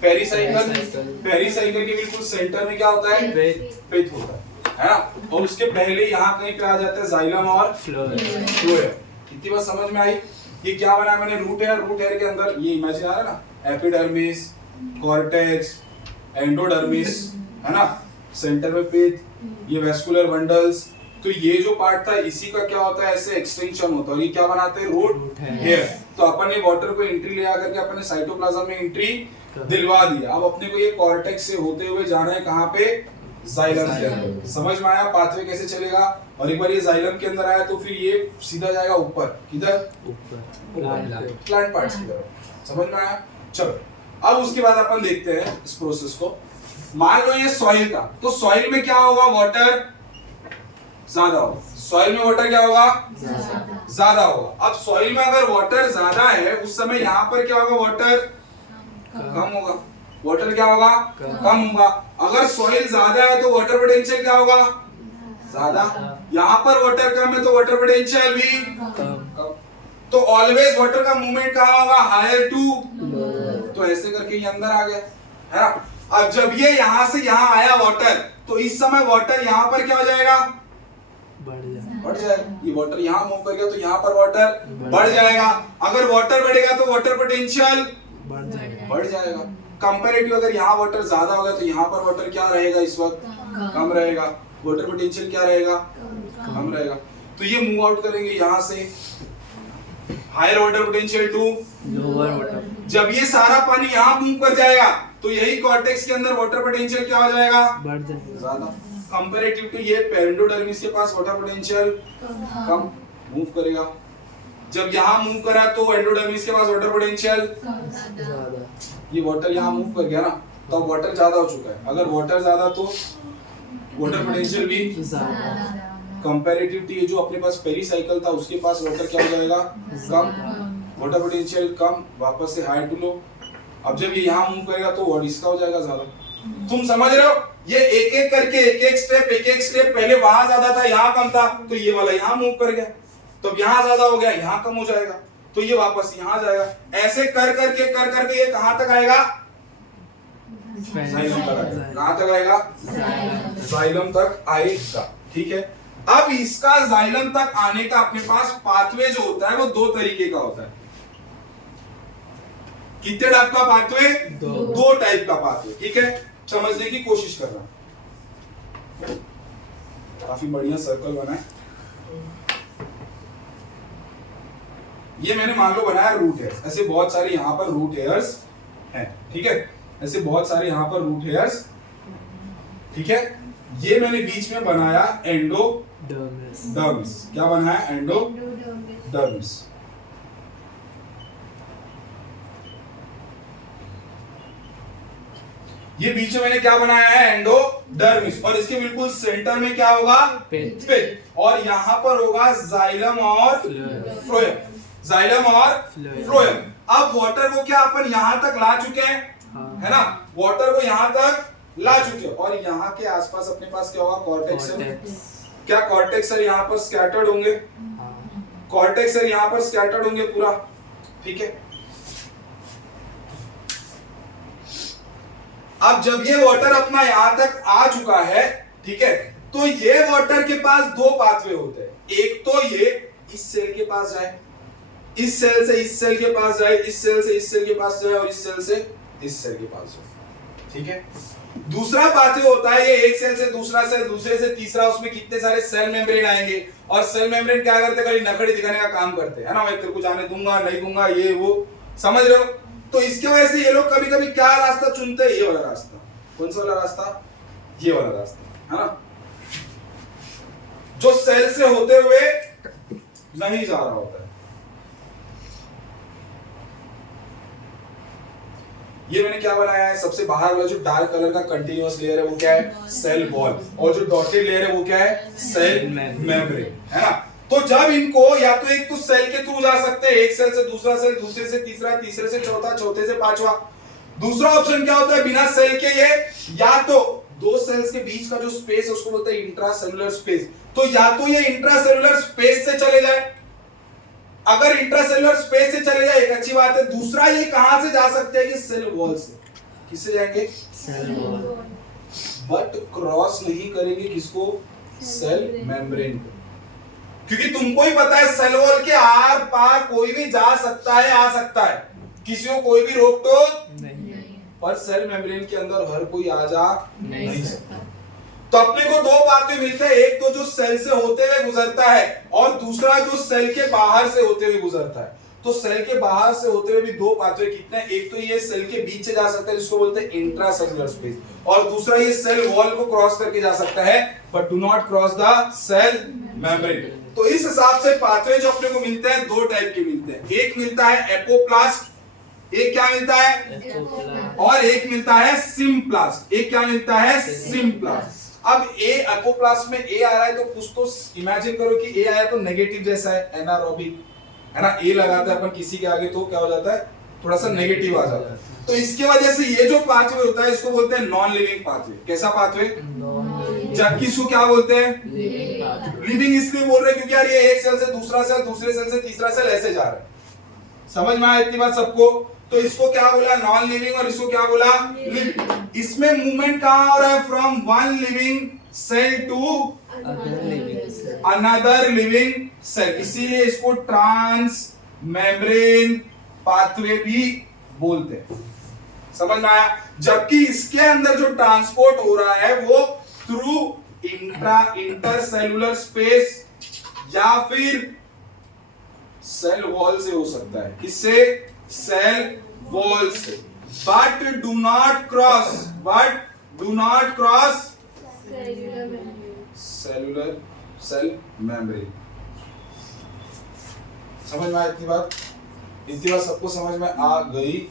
Pericycle, pericycle. पेरिसाइकिल के बिल्कुल सेंटर में क्या होता है? पित्त होता है ना? और उसके पहले यहाँ कहीं पे आ जाता है जाइलम और फ्लोएम। इतनी बात समझ में आई? ये क्या बना मैंने? Root hair. रूट हेयर के अंदर ये इमेजिन आ रहा है ना, एपिडर्मिस, कॉर्टेक्स, एंडोडर्मिस, है ना, सेंटर में पित्त, ये वेस्कुलर बंडल्स। तो ये जो पार्ट था इसी का क्या होता है? ऐसे एक्सटेंशन होता है। और ये क्या बनाते हैं? Root hair. तो अपन ने वाटर को एंट्री ले आकर के अपन ने साइटोप्लाज्म में एंट्री दिलवा दिया। अब अपने को ये कॉर्टेक्स से होते हुए जाना है कहाँ पे? जाइलम के अंदर। समझ में आया पाथवे कैसे चलेगा? और एक बार ये जाइलम के अंदर आया तो फिर ये सीधा जाएगा ऊपर। किधर? ऊपर, प्लांट पार्ट्स की तरफ। समझ में आया? चलो अब उसके बाद अपन देखते हैं इस प्रोसेस को। मान लो ये सॉइल था, तो सॉइल में क्या होगा? वाटर ज्यादा होगा। सॉइल में वाटर क्या होगा? ज्यादा होगा। अब सॉइल में अगर वाटर ज्यादा है उस समय यहाँ पर क्या होगा? वाटर कम होगा। वाटर क्या होगा? कम होगा। अगर सॉइल ज्यादा है तो वाटर पोटेंशियल क्या होगा? ज्यादा। यहाँ पर वाटर कम है तो वाटर पोटेंशियल भी कम। तो ऑलवेज वाटर का मूवमेंट कहाँ होगा? Higher to. तो ऐसे करके ये अंदर आ गया, है ना? अब जब ये यहाँ से यहाँ आया वाटर, तो इस समय वाटर यहाँ पर क्या हो जाएगा? बढ़ जाएगा। ये वाटर यहाँ मूव कर गया तो यहाँ पर वाटर बढ़ जाएगा। अगर वाटर बढ़ेगा तो वाटर पोटेंशियल बढ़ जाएगा। कंपैरेटिव अगर यहाँ वाटर ज्यादा होगा तो यहाँ पर वाटर क्या रहेगा? इस वक्त कम रहेगा। वाटर पोटेंशियल क्या रहेगा? कम रहेगा। तो ये मूव आउट करेंगे यहाँ से, higher water potential to lower water. जब ये सारा पानी यहाँ मूव कर जाएगा तो यही कॉर्टेक्स के अंदर वाटर पोटेंशियल क्या हो जाएगा? बढ़ जाएगा, ज्यादा। कंपैरेटिव टू ये पेरिंडोडर्मिस के पास वाटर पोटेंशियल कम मूव करेगा। जब यहाँ मूव करा तो एंडोडर्मिस के पास वाटर पोटेंशियल ज्यादा। ये वाटर यहाँ मूव कर गया ना, तो अब वाटर ज्यादा हो चुका है। अगर वाटर ज्यादा तो वाटर पोटेंशियल भी ज्यादा। कंपैरेटिव टू ये जो अपने पास पेरिसाइकिल था उसके पास वाटर क्या हो जाएगा? कम। वाटर पोटेंशियल कम, वापस से हाई टू लो। अब जब ये यहाँ मूव करेगा तो इसका हो जाएगा ज्यादा। तुम समझ रहे हो? ये एक एक करके एक एक स्टेप पहले वहां ज्यादा था यहाँ कम था, तो ये वाला यहाँ मूव कर गया, तो यहाँ ज्यादा हो गया यहाँ कम हो जाएगा, तो ये वापस यहाँ जाएगा। ऐसे कर करके ये कहां तक आएगा? कहां तक आएगा? जाइलम तक आएगा। ठीक है। अब इसका जाइलम तक आने का अपने पास पाथवे जो होता है वो दो तरीके का होता है। कितने टाइप का पाथवे? दो टाइप का पाथवे। ठीक है, समझने की कोशिश करना। काफी बढ़िया सर्कल बना है। ये मैंने मान लो बनाया रूट हेयर्स। ऐसे बहुत सारे यहाँ पर रूट हेयर्स हैं। ठीक है, ऐसे बहुत सारे यहाँ पर रूट हेयर्स। ठीक है, ये मैंने बीच में बनाया एंडोडर्मिस। क्या बनाया? एंडोडर्मिस। ये बीच में मैंने क्या बनाया है? एंडोडर्मिस। और इसके बिल्कुल सेंटर में क्या होगा? पित्त। और यहाँ पर होगा जाइलम और फ्लोएम। जाइलम और फ्लोएम। अब वाटर को क्या अपन यहाँ तक ला चुके हैं, है ना? वाटर को यहाँ तक ला चुके हैं। और यहाँ के आसपास अपने पास क्या होगा? कॉर्टेक्स। क्या कॉर्टेक्स यहाँ पर स्कैटर्ड होंगे? कॉर्टेक्स यहाँ पर स्कैटर्ड होंगे पूरा। ठीक है। अब जब ये वाटर अपना यहां तक आ चुका है, ठीक है, तो ये वाटर के पास दो पाथवे होते हैं। एक तो ये इस सेल के पास जाए, इस सेल से इस सेल के पास जाए, इस सेल से इस सेल के पास जाए, और इस सेल से इस सेल के पास जाए। ठीक है। दूसरा पाथवे होता है ये एक सेल से दूसरा सेल, दूसरे से तीसरा। उसमें कितने सारे सेल मेम्ब्रेन आएंगे, और सेल मेम्ब्रेन क्या करते हैं? खाली नखड़ी दिखाने का काम करते हैं, है ना? मैं तेरे को जाने दूंगा, नहीं दूंगा, ये वो। समझ रहे हो? तो इसके वजह से ये लोग कभी कभी क्या रास्ता चुनते हैं? ये वाला रास्ता। कौन सा वाला रास्ता? ये वाला रास्ता, है ना? जो सेल से होते हुए नहीं जा रहा होता है। ये मैंने क्या बनाया है? सबसे बाहर वाला जो डार्क कलर का कंटिन्यूअस लेयर है वो क्या है? Cell wall. और जो डॉटेड लेयर है वो क्या है? सेल मेम्ब्रेन, है ना? तो जब इनको या तो एक तो सेल के थ्रू जा सकते हैं, एक सेल से दूसरा सेल, दूसरे से तीसरा, तीसरे से चौथा, चौथे से पांचवा। दूसरा ऑप्शन क्या होता है? बिना सेल के ये या तो दो सेल्स के बीच का जो स्पेस है उसको बोलते हैं इंट्रासेलुलर स्पेस। तो या तो ये इंट्रासेलुलर स्पेस से चले जाए, अगर इंट्रासेलुलर स्पेस से चले जाए एक अच्छी बात है। दूसरा ये कहां से जा सकते हैं? कि सेल वॉल से। किससे जाएंगे? Cell wall. बट क्रॉस नहीं करेंगे किसको? सेल मेम्ब्रेन को, क्योंकि तुमको ही पता है सेल वॉल के आर पार कोई भी जा सकता है, आ सकता है, किसी को कोई भी रोक टोक नहीं। पर सेल मेम्ब्रेन के अंदर हर कोई आ जा नहीं सकता। तो अपने को दो बातें मिलते हैं, एक तो जो सेल से होते हुए गुजरता है और दूसरा जो सेल के बाहर से होते हुए गुजरता है। तो सेल के बाहर से होते हुए भी दो पाथवे कितने हैं? एक तो ये सेल के बीच से जा सकता है जिसको बोलते हैं इंट्रासेल्युलर स्पेस, और दूसरा ये सेल वॉल को क्रॉस करके जा सकता है but do not cross the cell membrane. तो इस हिसाब से पाथवे जो अपने को मिलते हैं दो टाइप के मिलते हैं, एक मिलता है एपोप्लास्ट, एक क्या मिलता है? और एक मिलता है सिम्प्लास्ट। एक क्या मिलता है? सिम्प्लास्ट। अब ए एपोप्लास्ट में ए आ रहा है तो कुछ तो इमेजिन करो कि ए आया तो नेगेटिव जैसा है, एनारोबिक है ना, ए लगाता है अपन किसी के आगे तो क्या हो जाता है? थोड़ा सा नेगेटिव आ जाता है। तो इसके वजह से ये जो पाथवे होता है इसको बोलते हैं नॉन लिविंग पाथवे। कैसा पाथवे? जबकि इसको क्या बोलते हैं? लिविंग इसलिए बोल रहे हैं क्योंकि यार ये एक सेल से दूसरा सेल, दूसरे सेल से तीसरा सेल ऐसे जा रहा है। समझ में आया इतनी बात सबको? तो इसको क्या बोला? नॉन लिविंग, और इसको क्या बोला? लिविंग। इसमें मूवमेंट कहां हो रहा है? From one living cell to another living cell, इसीलिए इसको ट्रांस मेम्ब्रेन पाथवे भी बोलते हैं। समझ में आया? जबकि इसके अंदर जो ट्रांसपोर्ट हो रहा है वो थ्रू इंटरसेलुलर स्पेस या फिर सेल वॉल से हो सकता है। किससे? सेल वॉल से। But do not cross cellular cell membrane. समझ में आया इतनी बात? इतनी बात सबको समझ में आ गई?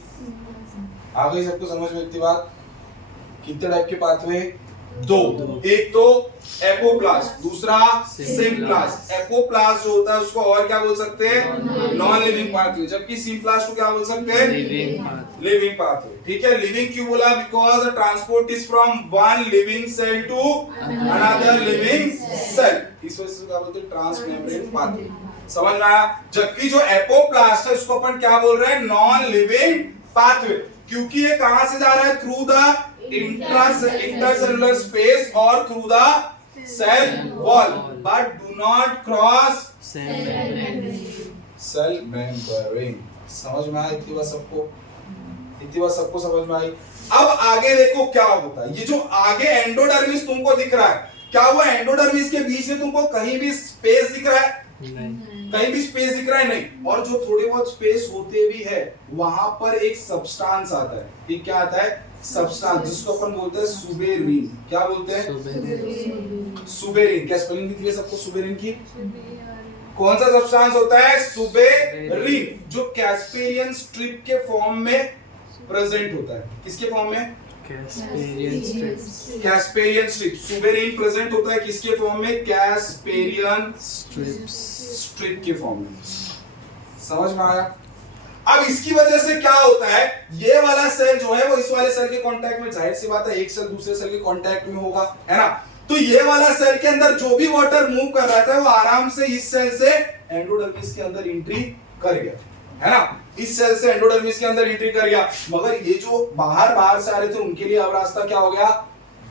सबको समझ में इतनी बात? कितने टाइप के पाथवे? दो। एक तो एपोप्लास्ट, दूसरा सिम्प्लास्ट। एपोप्लास्ट जो होता है उसको और क्या बोल सकते हैं? नॉन लिविंग पाथवे, जबकि सिम्प्लास्ट को क्या बोल सकते हैं? Living pathway. ठीक है, लिविंग क्यों बोला? Because the transport is from one living cell to another living cell, इस वजह से क्या बोलते हैं? Transmembrane pathway. समझ में आया? जबकि जो एपोप्लास्ट है उसको अपन क्या बोल रहे हैं? नॉन लिविंग पाथवे, क्योंकि ये कहां से जा रहा है? थ्रू द इंटरसेलुलर स्पेस और through the cell wall, but do not cross cell membrane. समझ में आया इतनी बात सबको? इतनी बात सबको समझ में आई? अब आगे देखो क्या होता है। ये जो आगे एंडोडर्मिस तुमको दिख रहा है, क्या वो एंडोडर्मिस के बीच में तुमको कहीं भी स्पेस दिख रहा है? कहीं भी स्पेस दिख रहा है? नहीं। और जो थोड़े बहुत स्पेस होते भी है वहां पर एक सब्सटेंस आता है। ये क्या आता है? सब्सटेंस, जिसको अपन बोलते हैं सुबेरिन। क्या बोलते हैं? सुबेरिन। क्या स्पेलिंग दिख रही है सबको सुबेरिन की? कौन सा सब्सटेंस होता है? सुबेरिन, जो कैस्पेरियन स्ट्रिप के फॉर्म में प्रेजेंट होता है। किसके फॉर्म में? Casparian strip. सुबेरिन प्रेजेंट होता है किसके फॉर्म में? कैस्पेरियन स्ट्रिप के फॉर्म में। समझ में आया? अब इसकी वजह से क्या होता है? ये वाला सेल जो है वो इस वाले सेल के कांटेक्ट में, जाहिर सी बात है एक सेल दूसरे सेल के कांटेक्ट में होगा, है ना? तो ये वाला सेल के अंदर जो भी वाटर मूव कर रहा था वो आराम से इस सेल से एंडोडर्मिस के अंदर एंट्री कर गया, है ना? इस सेल से एंडोडर्मिस के अंदर एंट्री कर गया। मगर ये जो बाहर से आ रहे थे उनके लिए अब रास्ता क्या हो गया?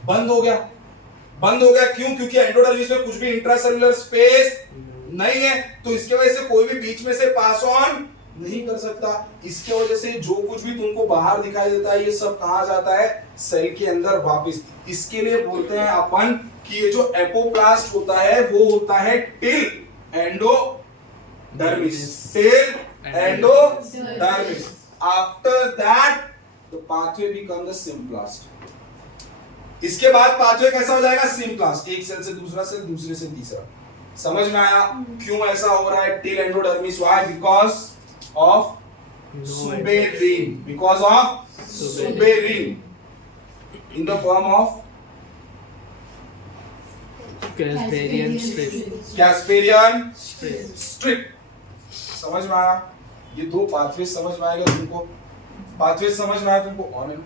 बंद हो गया। क्यों? क्योंकि एंडोडर्मिस में कुछ भी इंट्रासेलुलर स्पेस नहीं है, तो इसके वजह से कोई भी बीच में से पास ऑन नहीं कर सकता। इसके वजह से जो कुछ भी तुमको बाहर दिखाई देता है ये सब कहां जाता है? सेल के अंदर वापस। इसके लिए बोलते हैं अपन कि ये जो एपोप्लास्ट होता है वो होता है till endodermis. After that the pathway become the symplast. इसके बाद पाथवे कैसा हो जाएगा? सिम्प्लास्ट। एक सेल से दूसरा सेल, दूसरे से तीसरा। समझ में आया क्यों ऐसा हो रहा है? Till endodermis. Why? Because of suberin, because of suberin in the form of Casparian strip। समझ में आया? ये दो पाथवे समझ में आएगा तुमको? पाथवे समझ में आया तुमको? ऑन एंड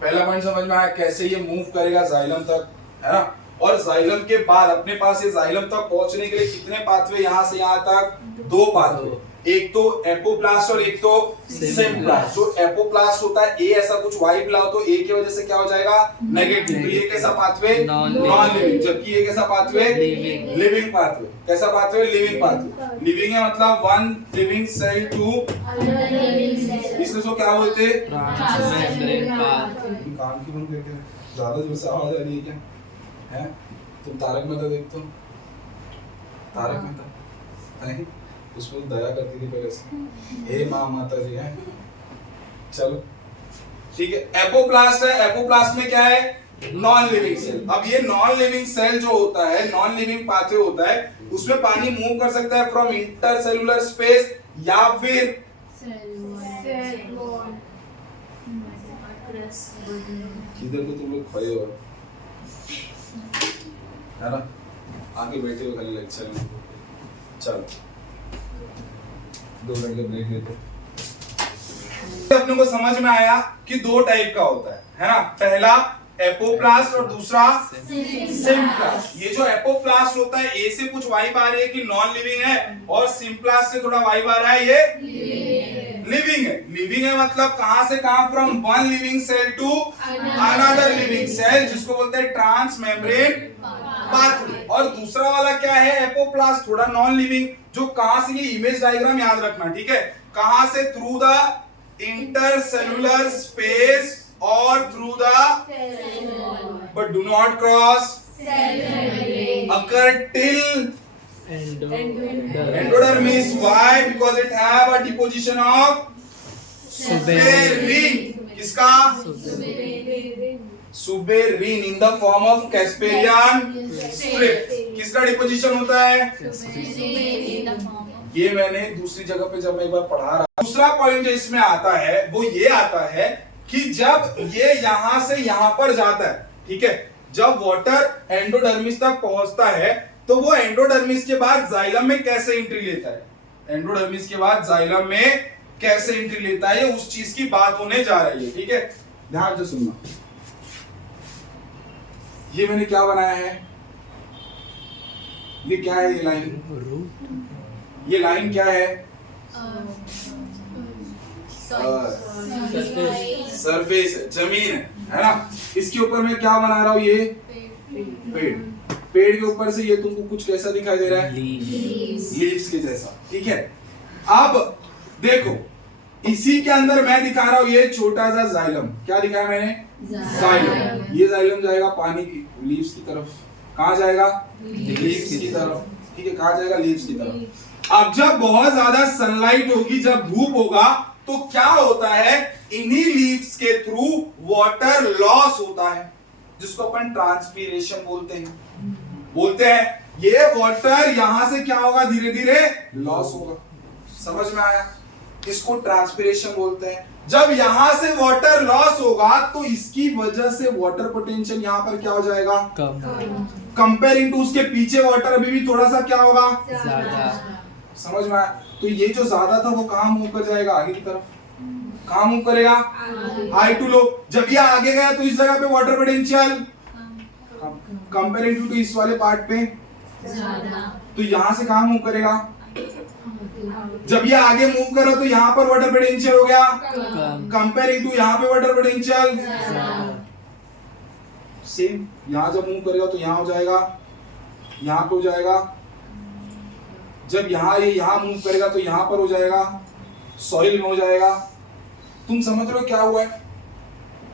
पहला पॉइंट समझ में आया कैसे ये मूव करेगा जाइलम तक, है ना? और जाइलम के बाद अपने पास ये जाइलम तक पहुंचने के लिए कितने पाथवे? यहां से यहां तक दो पाथवे। एक तो एपोप्लास्ट और एक तो सिम्प्लास्ट। जो एपोप्लास्ट होता है ए ऐसा कुछ वाई मिलाओ तो ए की वजह से क्या हो जाएगा नेगेटिव, तो ये कैसा पाथवे नॉन लिविंग, जबकि ये कैसा पाथवे लिविंग पाथवे। कैसा पाथवे लिविंग पाथवे। लिविंग है मतलब वन लिविंग सेल टू इसलिए तो क्या बोलते हैं ट्रांसमेम्ब्रेन पाथ। काम की बंद करके ज्यादा जोर से आवाज आ रही है क्या है? तुम तारक मेहता देखते हो? तारक मेहता नहीं, उसमें दया करती थी पहले से, हे माँ माता जी है। चलो ठीक है, एपोप्लास्ट है। एपोप्लास्ट में क्या है? Non living cell. अब ये नॉन लिविंग सेल जो होता है, नॉन लिविंग पाथवे होता है, उसमें पानी मूव कर सकता है फ्रॉम इंटरसेलुलर स्पेस या फिर किधर को तुम लोग खड़े हो है ना, आगे बैठे हो खाली लेक्चर में। चलो 2 मिनट का ब्रेक लेते हैं। अपने को समझ में आया कि 2 टाइप का होता है ना, पहला एपोप्लास्ट और दूसरा सिम्प्लास्ट। ये जो एपोप्लास्ट होता है ए से कुछ वाइब आ रही है कि नॉन लिविंग है, और सिम्प्लास्ट से थोड़ा वाइब आ रहा है ये लिविंग है। लिविंग है मतलब कहां से कहां, from one living cell to another living cell, जिसको बोलते हैं ट्रांसमेम्ब्रेन पाथवे। और दूसरा वाला क्या है एपोप्लास्ट, थोड़ा नॉन लिविंग, जो कहां से, ये इमेज डायग्राम याद रखना ठीक है, कहां से थ्रू द इंटरसेलुलर स्पेस और through the but do not cross occur till endodermis. Why? Because it have a deposition of suberin. किसका? suberin in the form of Casparian strip. किसका डिपोजिशन होता है? ये मैंने दूसरी जगह पे जब मैं एक बार पढ़ा रहा। दूसरा पॉइंट जो इसमें आता है वो ये आता है कि जब ये यहां से यहां पर जाता है, ठीक है, जब वाटर एंडोडर्मिस तक पहुंचता है तो वो एंडोडर्मिस के बाद जाइलम में कैसे एंट्री लेता है, एंडोडर्मिस के बाद जाइलम में कैसे एंट्री लेता है, ये उस चीज की बात होने जा रही है। ठीक है, ध्यान से सुनना। ये मैंने क्या बनाया है, ये क्या है, ये लाइन, ये लाइन क्या है, सरफेस है, जमीन है ना। इसके ऊपर मैं क्या बना रहा हूं, ये पेड़। पेड़ के ऊपर से ये तुमको कुछ कैसा दिखाई दे रहा है, लीव्स के जैसा। ठीक है, अब देखो इसी के अंदर मैं दिखा रहा हूं ये छोटा सा जाइलम। क्या दिखाया मैंने, जाइलम। ये जाइलम जाएगा पानी की लीव्स की तरफ। कहां जाएगा, लीव्स की तरफ। ठीक है, कहां जाएगा, लीव्स की तरफ। अब जब बहुत ज्यादा सनलाइट होगी, जब धूप होगा, तो क्या होता है, इन्हीं लीव्स के थ्रू वाटर लॉस होता है, जिसको अपन ट्रांसपीरेशन बोलते हैं। ये वाटर यहां से क्या होगा, धीरे धीरे लॉस होगा। समझ में आया, इसको ट्रांसपीरेशन बोलते हैं। जब यहां से वाटर लॉस होगा तो इसकी वजह से वाटर पोटेंशियल यहां पर क्या हो जाएगा, कंपेयरिंग टू उसके पीछे वाटर अभी भी थोड़ा सा क्या होगा, ज्यादा। समझ में आया, तो ये जो ज्यादा था वो कहां मूव कर जाएगा, आगे की तरफ। कहां मूव करेगा, हाई टू लो। जब ये आगे गया तो इस जगह पे वाटर पोटेंशियल कंपेयरिंग टू इस वाले पार्ट पे ज्यादा, तो यहां से कहां मूव करेगा, जब ये आगे मूव करा तो यहां पर वाटर पोटेंशियल हो गया कंपेयरिंग टू यहां पे वाटर पोटेंशियल सेम। यहां जब मूव करेगा तो यहां हो जाएगा, यहां पे हो जाएगा। जब यहां मूव करेगा तो यहां पर हो जाएगा, सॉइल में हो जाएगा। तुम समझ रहे हो क्या हुआ है,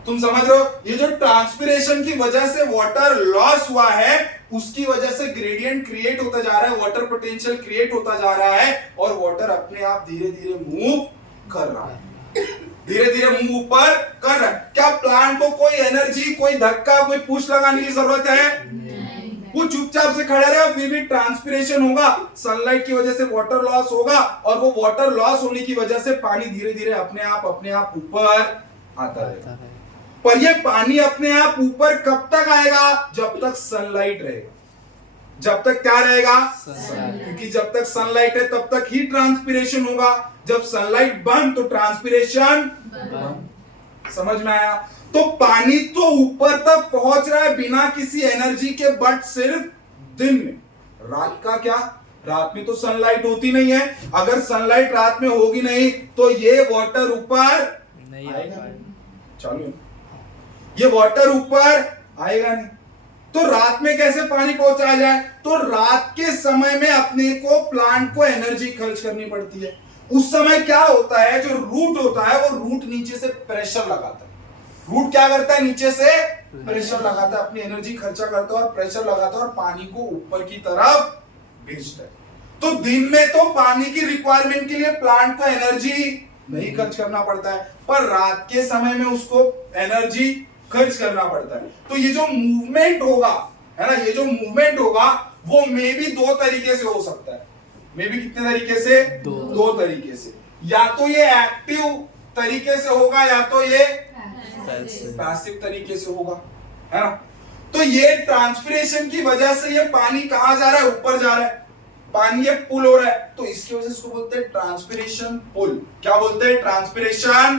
तुम समझ रहे हो, ये जो ट्रांसपिरेशन की वजह से वाटर लॉस हुआ है, उसकी वजह से ग्रेडियंट क्रिएट होता जा रहा है, वाटर पोटेंशियल क्रिएट होता जा रहा है, और वाटर अपने आप धीरे धीरे मूव कर रहा है, धीरे धीरे मूव ऊपर कर रहा है। क्या प्लांट को कोई एनर्जी, कोई धक्का, कोई पुश लगाने की जरूरत है? वो चुपचाप से खड़े रहे, फिर भी ट्रांसपिरेशन होगा, सनलाइट की वजह से वाटर लॉस होगा, और वो वाटर लॉस होने की वजह से पानी धीरे धीरे अपने आप ऊपर आता रहेगा। पर ये पानी अपने आप ऊपर कब तक आएगा, जब तक सनलाइट रहेगा। जब तक क्या रहेगा, क्योंकि जब तक सनलाइट है तब तक ही ट्रांसपिरेशन होगा। जब सनलाइट बंद तो ट्रांसपिरेशन बंद। समझ में आया? तो पानी तो ऊपर तक पहुंच रहा है बिना किसी एनर्जी के, बट सिर्फ दिन में। रात का क्या, रात में तो सनलाइट होती नहीं है, अगर सनलाइट रात में होगी नहीं तो ये वाटर ऊपर नहीं आएगा आएगा। नहीं। चालू, ये वाटर ऊपर आएगा नहीं। तो रात में कैसे पानी पहुंचाया जाए? तो रात के समय में अपने को प्लांट को एनर्जी खर्च करनी पड़ती है। उस समय क्या होता है, जो रूट होता है वो रूट नीचे से प्रेशर लगाता है। रूट क्या करता है, नीचे से प्रेशर लगाता है, अपनी एनर्जी खर्चा करता है और प्रेशर लगाता है और पानी को ऊपर की तरफ भेजता है। तो दिन में तो पानी की रिक्वायरमेंट के लिए प्लांट को एनर्जी नहीं खर्च करना पड़ता है, पर रात के समय में उसको एनर्जी खर्च करना पड़ता है। तो ये जो मूवमेंट होगा, है ना, ये जो मूवमेंट होगा वो मे भी दो तरीके से हो सकता है। मे भी कितने तरीके से? दो तरीके से। या तो ये एक्टिव तरीके से होगा या तो ये पैसिव तरीके से होगा, है ना। तो ये ट्रांसपिरेशन की वजह से ये पानी कहां जा रहा है? ऊपर जा रहा है, पानी ये पुल हो रहा है, तो इसकी वजह से इसको बोलते हैं ट्रांसपिरेशन पुल। क्या बोलते हैं? Transpiration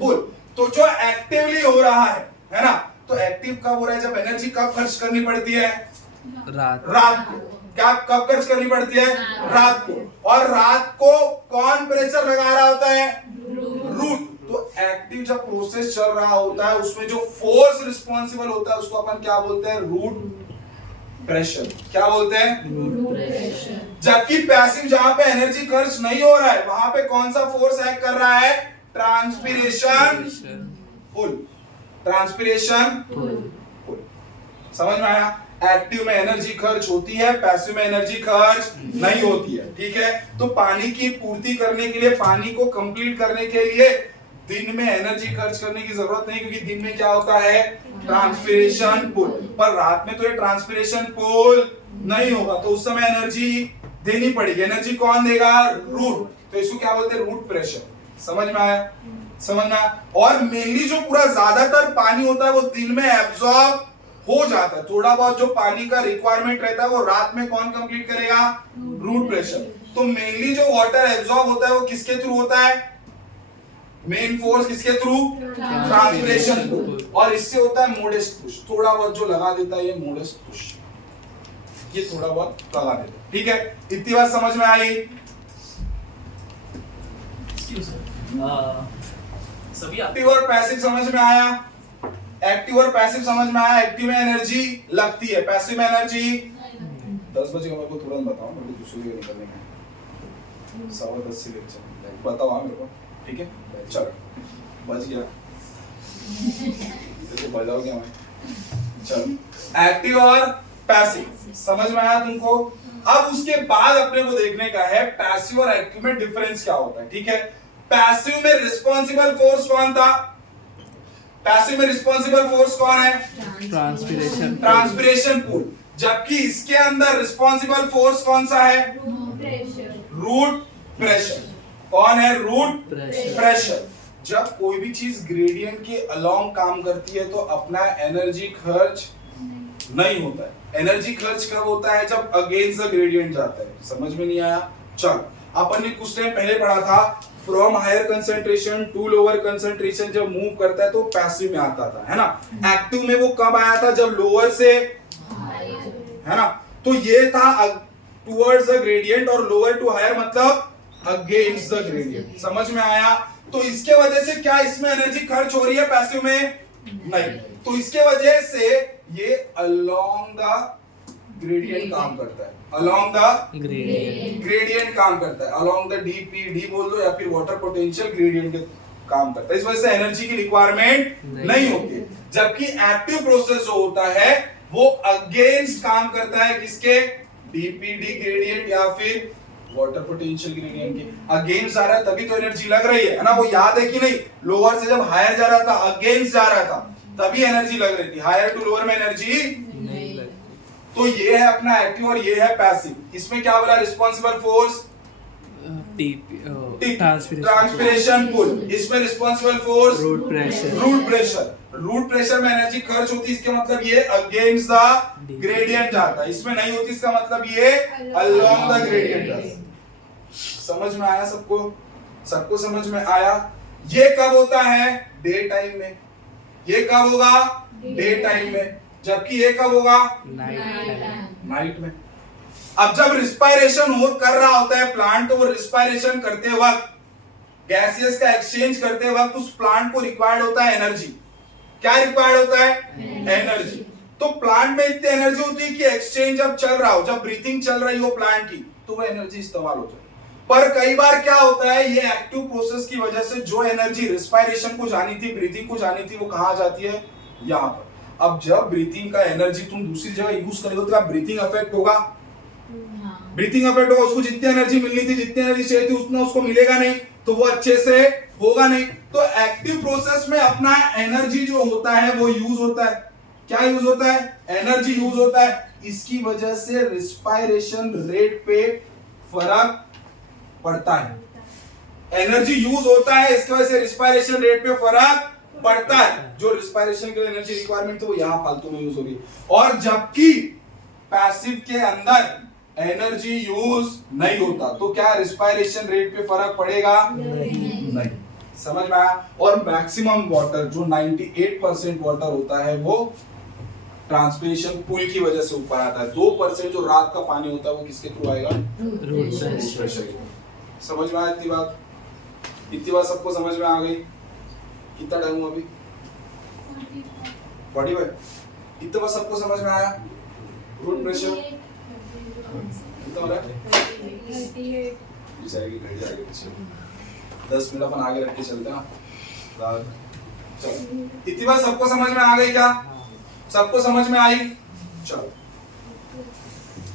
pull. तो जो एक्टिवली हो रहा है ना, तो एक्टिव कब हो रहा है? जब एनर्जी कब खर्च करनी पड़ती है? रात को। क्या कब खर्च करनी पड़ती है? रात को। और रात को कौन प्रेशर लगा रहा होता है? रूट। तो एक्टिव जब प्रोसेस चल रहा होता है उसमें जो फोर्स रिस्पॉन्सिबल होता है उसको अपन क्या बोलते हैं? Root pressure. क्या बोलते हैं? Root pressure. जबकि पैसिव जहां पे एनर्जी खर्च नहीं हो रहा है वहां पे कौन सा फोर्स एक्ट कर रहा है? Transpiration pull. Transpiration pull. समझ में आया? एक्टिव में एनर्जी खर्च होती है, पैसिव में एनर्जी खर्च नहीं होती है। ठीक है, तो पानी की पूर्ति करने के लिए, पानी को कंप्लीट करने के लिए दिन में एनर्जी खर्च करने की जरूरत नहीं, क्योंकि दिन में क्या होता है? Transpiration pull. पर रात में तो ये ट्रांसपिरेशन पुल नहीं होगा, तो उस समय एनर्जी देनी पड़ेगी। एनर्जी कौन देगा? रूट। तो इसको क्या बोलते हैं? Root pressure. समझ में आया? समझ में आया? और मेनली जो पूरा ज्यादातर पानी होता है वो दिन में एब्जॉर्ब हो जाता है। थोड़ा बहुत जो पानी का रिक्वायरमेंट रहता है वो रात में कौन कंप्लीट करेगा? Root pressure. तो मेनली जो वाटर एब्जॉर्ब होता है वो किसके थ्रू होता है? मेन फोर्स किसके थ्रू? Transpiration pull. और इससे होता है मोडेस्ट पुश। थोड़ा बहुत जो लगा देता है ये मोडेस्ट पुश, ये थोड़ा बहुत लगा देता है। ठीक है, इतनी बात समझ में आई? सभी एक्टिव और पैसिव समझ में आया? एक्टिव और पैसिव समझ में आया? एक्टिव में एनर्जी लगती है, पैसिव में एनर्जी 10 बजे मेरे को तुरंत बताओ, मेरे को दूसरी जगह निकलने का है। 10:15 से लेक्चर बताओ। हाँ मेरे को, ठीक है, चलो बच गया तो बजाओ क्या मैं? चलो, एक्टिव और पैसिव समझ में आया तुमको? अब उसके बाद अपने को देखने का है पैसिव और एक्टिव में डिफरेंस क्या होता है। ठीक है, पैसिव में रिस्पॉन्सिबल फोर्स कौन था? पैसिव में रिस्पॉन्सिबल फोर्स कौन है? Transpiration pull. जबकि इसके अंदर रिस्पॉन्सिबल फोर्स कौन सा है? Root pressure. कौन है? Root pressure. जब कोई भी चीज ग्रेडियंट के अलोंग काम करती है तो अपना एनर्जी खर्च नहीं होता है। एनर्जी खर्च कब होता है? जब अगेंस्ट द ग्रेडियंट जाता है। समझ में नहीं आया? चल, अपन ने कुछ टाइम पहले पढ़ा था from higher concentration to lower concentration जब मूव करता है तो पैसिव में आता था, है ना। एक्टिव में वो कब आया था? जब लोअर से, है ना। तो ये था टुवर्ड्स द ग्रेडियंट और लोअर टू हायर मतलब अगेंस्ट द ग्रेडियंट। समझ में आया? तो इसके वजह से क्या इसमें एनर्जी खर्च हो रही है? पैसिव में नहीं। तो इसके वजह से ये अलोंग द ग्रेडियंट काम करता है। अलोंग द ग्रेडियंट काम करता है। अलोंग द डी बोल दो या फिर वाटर पोटेंशियल ग्रेडियंट काम करता है। इस वजह से एनर्जी की रिक्वायरमेंट नहीं होती। जबकि एक्टिव प्रोसेस जो होता है वो अगेंस्ट काम करता है किसके? डीपीडी ग्रेडियंट या फिर वाटर पोटेंशियल ग्रेडियंट के अगेंस्ट जा रहा है, तभी तो एनर्जी लग रही है ना। वो याद है कि नहीं? लोअर से जब हायर जा रहा था, अगेंस्ट जा रहा था, तभी एनर्जी लग रही थी। हायर टू लोअर में एनर्जी नहीं लगती। तो ये है अपना एक्टिव और ये है पैसिव। इसमें क्या बोला? Responsible force transpiration pull. इसमें responsible force root pressure. Root pressure में एनर्जी खर्च होती है, इसका मतलब ये अगेंस्ट द ग्रेडियंट जाता है। इसमें नहीं होती, इसका मतलब ये अलोंग द ग्रेडियंट जाता है। समझ में आया सबको? सबको समझ में आया? ये कब होता है? डे टाइम में। ये कब होगा? डे टाइम में। जबकि ये कब होगा? नाइट में। अब जब रिस्पायरेशन हो कर रहा होता है प्लांट, तो वो रिस्पायरेशन करते वक्त, गैसेस का एक्सचेंज करते वक्त उस प्लांट को रिक्वायर्ड होता है एनर्जी। क्या रिक्वायर्ड होता है? एनर्जी। तो प्लांट में इतनी एनर्जी होती है कि एक्सचेंज जब चल रहा हो, जब ब्रीथिंग चल रही हो प्लांट की, तो वो एनर्जी इस्तेमाल हो जाए। पर कई बार क्या होता है, ये एक्टिव प्रोसेस की वजह से जो एनर्जी रिस्पायरेशन को जानी थी, ब्रीथिंग को जानी थी, वो कहां जाती है? यहां पर। अब जब ब्रीथिंग का एनर्जी तुम दूसरी जगह यूज करोगे तो ब्रीथिंग अफेक्ट होगा। ब्रीथिंग अफेक्ट होगा, उसको जितनी एनर्जी मिलनी थी, जितनी एनर्जी चाहिए थी, उतना उसको मिलेगा नहीं, तो वो अच्छे से होगा नहीं। तो एक्टिव प्रोसेस में अपना एनर्जी जो होता है वो यूज होता है। क्या यूज होता है? एनर्जी यूज होता है। इसकी वजह से रिस्पायरेशन रेट पे फर्क पड़ता है। एनर्जी यूज होता है, इसकी वजह से रिस्पायरेशन रेट पे फर्क पड़ता है। जो रिस्पायरेशन के लिए एनर्जी रिक्वायरमेंट थी वो यहां फालतू में यूज हो रही है। और जबकि पैसिव के अंदर एनर्जी यूज नहीं होता, तो क्या रिस्पायरेशन रेट पे फर्क पड़ेगा? नहीं। समझ में आया? और मैक्सिमम वाटर जो 98% वाटर होता है वो ट्रांसपिरेशन पुल की वजह से ऊपर आता है। 2% जो रात का पानी होता है वो किसके थ्रू आएगा? Root pressure. समझ में आया इतनी बात? इतनी बात सबको समझ में आ गई? कितना टाइम हुआ अभी? 45। इतना बात सबको समझ में आया? रूट प्रेशर कितना हो रहा है? 10 मिनट अपन आगे रख के चलते ना। चलो, इतनी बात सबको समझ में आ गई क्या? सबको समझ में आई? चलो,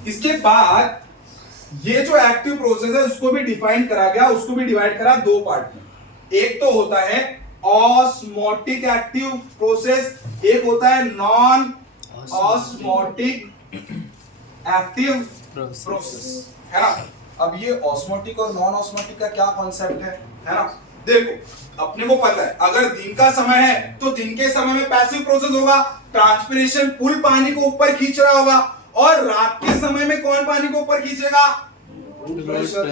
इसके बाद ये जो एक्टिव प्रोसेस है उसको भी डिफाइन करा गया, उसको भी डिवाइड करा दो पार्ट में। एक तो होता है ऑस्मोटिक एक्टिव प्रोसेस, एक होता है नॉन ऑस्मोटिक एक्टिव प्रोसेस, है ना। अब ये ऑस्मोटिक और नॉन ऑस्मोटिक का क्या कॉन्सेप्ट है ना। देखो, अपने को पता है अगर दिन का समय है तो दिन के समय में पैसिव प्रोसेस होगा, ट्रांसपिरेशन पुल पानी को ऊपर खींच रहा होगा, और रात के समय में कौन पानी को ऊपर खींचेगा? रूट प्रेशर,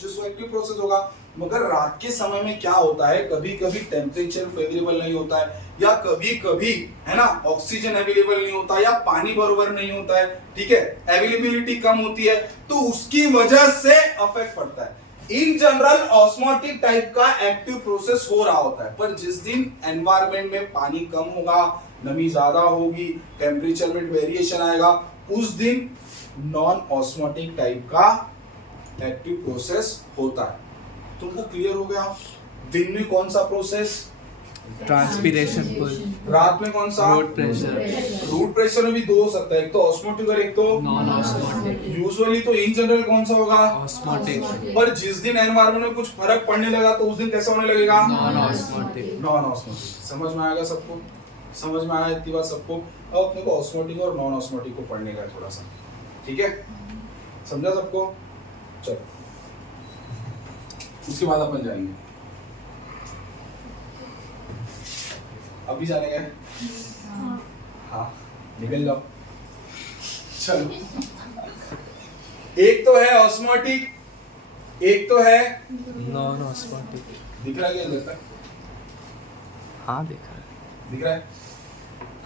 जो एक्टिव प्रोसेस होगा। मगर रात के समय में क्या होता है, कभी कभी टेम्परेचर फेवरेबल नहीं होता है, या कभी कभी, है ना, ऑक्सीजन अवेलेबल नहीं होता, या पानी बराबर नहीं होता है, ठीक है, अवेलेबिलिटी कम होती है, तो उसकी वजह से अफेक्ट पड़ता है। इन जनरल ऑस्मोटिक टाइप का एक्टिव प्रोसेस हो रहा होता है, पर जिस दिन एनवायरमेंट में पानी कम होगा, नमी ज्यादा होगी, टेम्परेचर में वेरिएशन आएगा, उस दिन नॉन ऑस्मोटिक टाइप का एक्टिव प्रोसेस होता है। तुमको क्लियर हो गया? दिन में कौन सा प्रोसेस? Transpiration pull. रात में कौन सा? Root pressure. रूट प्रेशर में भी दो हो सकता है, एक तो ऑस्मोटिक और एक तो नॉन ऑस्मोटिक। यूजुअली तो इन जनरल कौन सा होगा? ऑस्मोटिक। पर जिस दिन एनवायरमेंट में कुछ फर्क पड़ने लगा तो उस दिन कैसा होने लगेगा? Non osmotic. Non osmotic. समझ में आएगा सबको? समझ में आया इतनी बात सबको? अब अपने को ऑस्मोटिक और नॉन ऑस्मोटिक को पढ़ने का थोड़ा सा, ठीक है? समझा सबको? चलो, उसके बाद अपन जाएंगे। अभी जाने गए? हाँ, निकल जाओ। चलो, एक तो है ऑस्मोटिक, एक तो है नॉन ऑस्मोटिक। दिख रहा है क्या इधर तक? हाँ, दिख रहा है। दिख रहा है?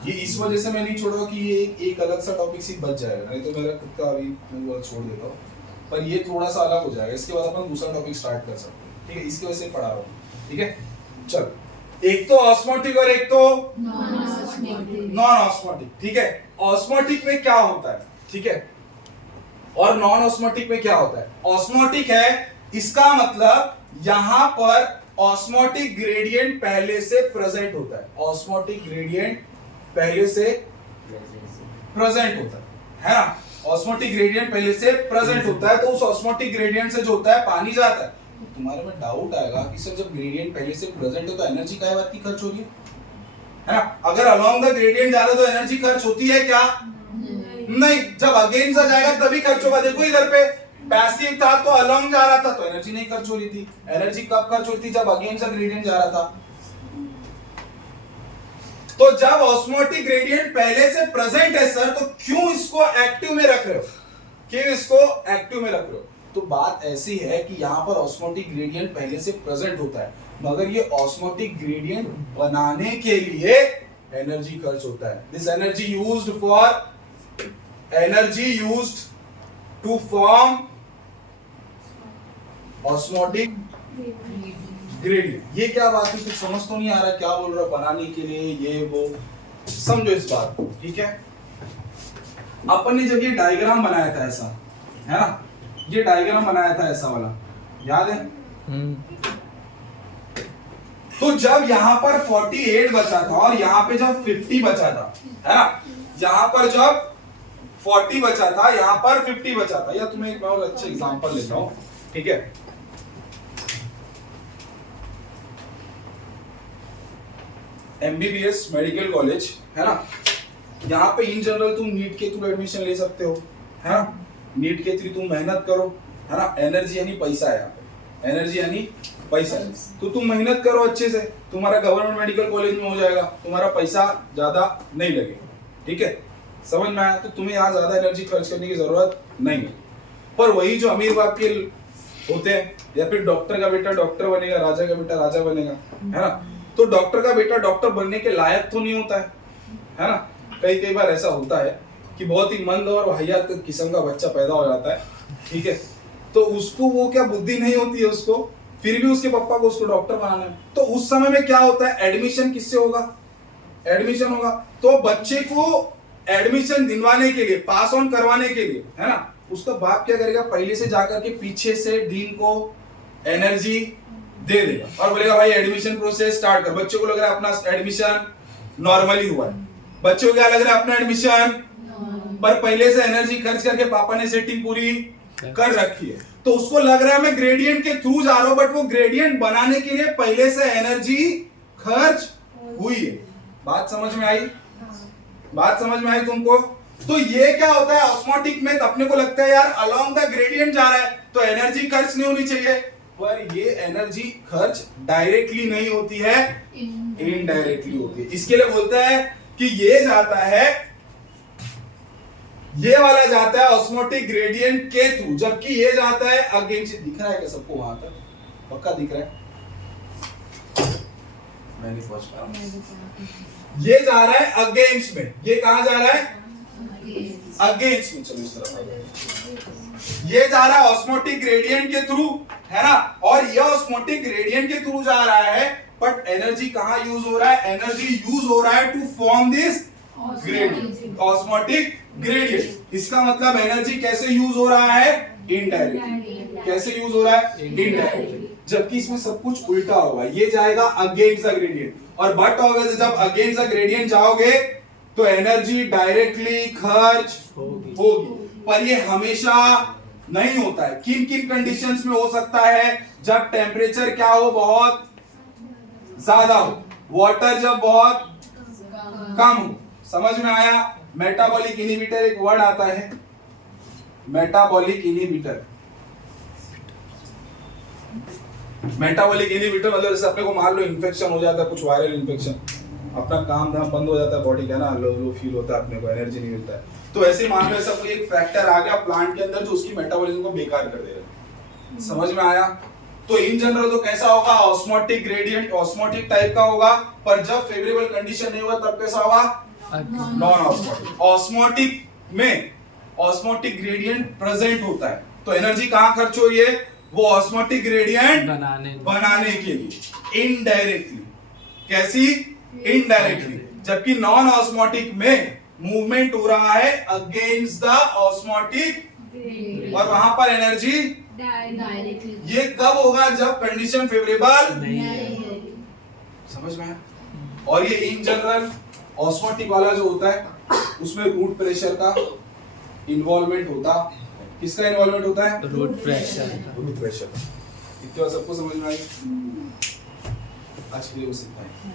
ये इस वजह से मैं नहीं छोड़ रहा कि ये एक अलग सा टॉपिक सी बच जाएगा, नहीं तो मेरा खुद का अभी मैं वो छोड़ देता हूँ, पर ये थोड़ा सा अलग हो जाएगा। इसके बाद अपन दूसरा टॉपिक स्टार्ट कर सकते हैं, ठीक है? इसकी वजह से पढ़ा रहा हूँ, ठीक है? चल, एक तो ऑस्मोटिक और एक तो नॉन ऑस्मोटिक, ठीक है? ऑस्मोटिक में क्या होता है, ठीक है, और नॉन ऑस्मोटिक में क्या होता है? ऑस्मोटिक है, इसका मतलब यहां पर ऑस्मोटिक ग्रेडियंट पहले से प्रेजेंट होता है। ऑस्मोटिक ग्रेडियंट पहले से प्रेजेंट होता है ना? ऑस्मोटिक ग्रेडियंट पहले से प्रेजेंट होता है, तो उस ऑस्मोटिक ग्रेडियंट से जो होता है पानी जाता है। तुम्हारे में डाउट आएगा कि सर जब ग्रेडियंट पहले से प्रेजेंट है तो एनर्जी काय बात की खर्च हो रही है ना? अगर अलोंग द ग्रेडियंट जा रहा है तो एनर्जी खर्च होती है क्या? नहीं। जब अगेंस्ट सा जाएगा तभी खर्च होगा। देखो इधर पे पैसिव था तो अलोंग जा रहा था तो एनर्जी नहीं खर्च हो रही थी। एनर्जी कब खर्च होती थी? जब अगेंस्ट द ग्रेडियंट जा रहा था। तो जब ऑस्मोटिक ग्रेडियंट पहले से प्रेजेंट है सर, तो क्यों इसको एक्टिव में रख रहे हो? क्यों इसको एक्टिव में रख रहे हो? तो बात ऐसी है कि यहाँ पर ऑस्मोटिक ग्रेडियंट पहले से प्रेजेंट होता है, मगर ये ऑस्मोटिक ग्रेडियंट बनाने के लिए एनर्जी खर्च होता है। This energy used to form osmotic gradient. ये क्या बात है, कुछ समझ तो नहीं आ रहा क्या बोल रहा बनाने के लिए, ये वो समझो इस बात को, ठीक है। अपन ने जब ये डायग्राम बनाया था ऐसा, है ना, ये डायग्राम बनाया था ऐसा वाला, याद है? तो जब यहाँ पर 48 बचा था और यहाँ पे जब 50 बचा था, है ना, यहाँ पर जब 40 बचा था, यहाँ पर 50 बचा था, या तुम्हें एक और अच्छा एग्जांपल लेता हूं, ठीक है। एमबीबीएस मेडिकल कॉलेज, है ना, यहाँ पे इन जनरल तुम नीट के थ्रू एडमिशन ले सकते हो, है ना, नीट के थ्रू तुम मेहनत करो, है ना, एनर्जी यानी पैसा है, यहाँ पे एनर्जी यानी पैसा है, तो तुम मेहनत करो अच्छे से, तुम्हारा गवर्नमेंट मेडिकल कॉलेज में हो जाएगा, तुम्हारा पैसा ज्यादा नहीं लगेगा, ठीक है, समझ में आया? तो तुम्हें यहाँ ज्यादा एनर्जी खर्च करने की जरूरत नहीं है। पर वही जो अमीर बाप के होते हैं, या फिर डॉक्टर का बेटा डॉक्टर बनेगा, राजा का बेटा राजा बनेगा, है ना, तो डॉक्टर का बेटा डॉक्टर बनने के लायक तो नहीं होता है ना, कई बार ऐसा होता है कि बहुत ही मंद और वाहियात किस्म का बच्चा पैदा हो जाता है, ठीक है, तो उसको वो क्या बुद्धि नहीं होती है उसको, फिर भी उसके पापा को उसको डॉक्टर बनाना है, तो उस समय में क्या होता है, एडमिशन किससे होगा, एडमिशन होगा, तो बच्चे को एडमिशन दिलवाने के लिए, पास ऑन करवाने के लिए, है ना, उसका बाप क्या करेगा, पहले से जाकर के पीछे से डीन को एनर्जी दे देगा और बोलेगा भाई एडमिशन प्रोसेस स्टार्ट कर। बच्चों को लग रहा है अपना एडमिशन नॉर्मली हुआ है, बच्चों को क्या लग रहा है अपना एडमिशन, पर पहले से एनर्जी खर्च करके पापा ने सेटिंग पूरी कर रखी है, तो उसको लग रहा है मैं ग्रेडियंट के थ्रू जा रहा हूं, बट वो ग्रेडियंट बनाने के लिए पहले से एनर्जी खर्च हुई है। बात समझ में आई? बात समझ में आई तुमको? तो ये क्या होता है ऑस्मोटिक में, अपने को लगता है यार अलोंग द ग्रेडियंट जा रहा है तो एनर्जी खर्च नहीं होनी चाहिए, पर ये एनर्जी खर्च डायरेक्टली नहीं होती है, इनडायरेक्टली होती है। इसके लिए बोलता है कि ये जाता है, ये वाला जाता है ऑस्मोटिक ग्रेडियंट के थ्रू, जबकि ये जाता है अगेंस्ट। दिख रहा है क्या सबको वहां तक? पक्का दिख रहा है? मैं नहीं पहुंच पा रहा। ये जा रहा है अगेंस्ट में, ये कहां जा रहा है? अगेंस्ट में। चलो इस तरफ ये जा रहा है ऑस्मोटिक ग्रेडियंट के थ्रू, है ना, और ये ऑस्मोटिक ग्रेडियंट के थ्रू जा रहा है, बट एनर्जी कहां यूज हो रहा है? एनर्जी यूज हो रहा है to form this gradient, osmotic gradient. इसका मतलब एनर्जी कैसे यूज हो रहा है? इनडायरेक्टली। कैसे यूज हो रहा है? इनडायरेक्टली। जबकि इसमें सब कुछ उल्टा होगा, ये जाएगा अगेंस्ट द ग्रेडियंट, और बट ऑलवेज जब अगेंस्ट द ग्रेडियंट जाओगे तो एनर्जी डायरेक्टली खर्च होगी, पर ये हमेशा नहीं होता है। किन किन कंडीशंस में हो सकता है? जब टेम्परेचर क्या हो, बहुत ज्यादा हो, वाटर जब बहुत कम हो। समझ में आया? मेटाबॉलिक इनहिबिटर एक वर्ड आता है, मेटाबॉलिक इनहिबिटर। मेटाबॉलिक इनहिबिटर मतलब जैसे अपने को मान लो इन्फेक्शन हो जाता है, कुछ वायरल इन्फेक्शन, अपना काम धाम बंद हो जाता है, बॉडी का ना लो लो फील होता है, अपने को एनर्जी नहीं मिलता है, तो ऐसे मान लो ऐसा कोई एक फैक्टर आ गया प्लांट के अंदर जो उसकी मेटाबॉलिज्म को बेकार कर दे रहा है। समझ में आया? तो इन जनरल तो कैसा होगा? ऑस्मोटिक ग्रेडियंट ऑस्मोटिक टाइप का होगा, पर जब फेवरेबल कंडीशन नहीं हुआ तब कैसा होगा? Non osmotic. ऑस्मोटिक में ऑस्मोटिक ग्रेडियंट प्रेजेंट होता है, तो एनर्जी कहां खर्च हो रही है? वो ऑस्मोटिक ग्रेडियंट बनाने के लिए, इनडायरेक्टली। कैसी? इनडायरेक्टली। जबकि नॉन ऑस्मोटिक में मूवमेंट हो रहा है अगेंस्ट द ऑस्मोटिक, और वहां पर एनर्जी डायरेक्टली। ये कब होगा? जब कंडीशन फेवरेबल नहीं है। समझ में आया? और ये इन जनरल ऑस्मोटिक वाला जो होता है उसमें रूट प्रेशर का इन्वॉल्वमेंट होता। किसका इन्वॉल्वमेंट होता है? Root pressure. Root pressure. इतना सबको समझ में आई? आज के लिए बस इतना ही।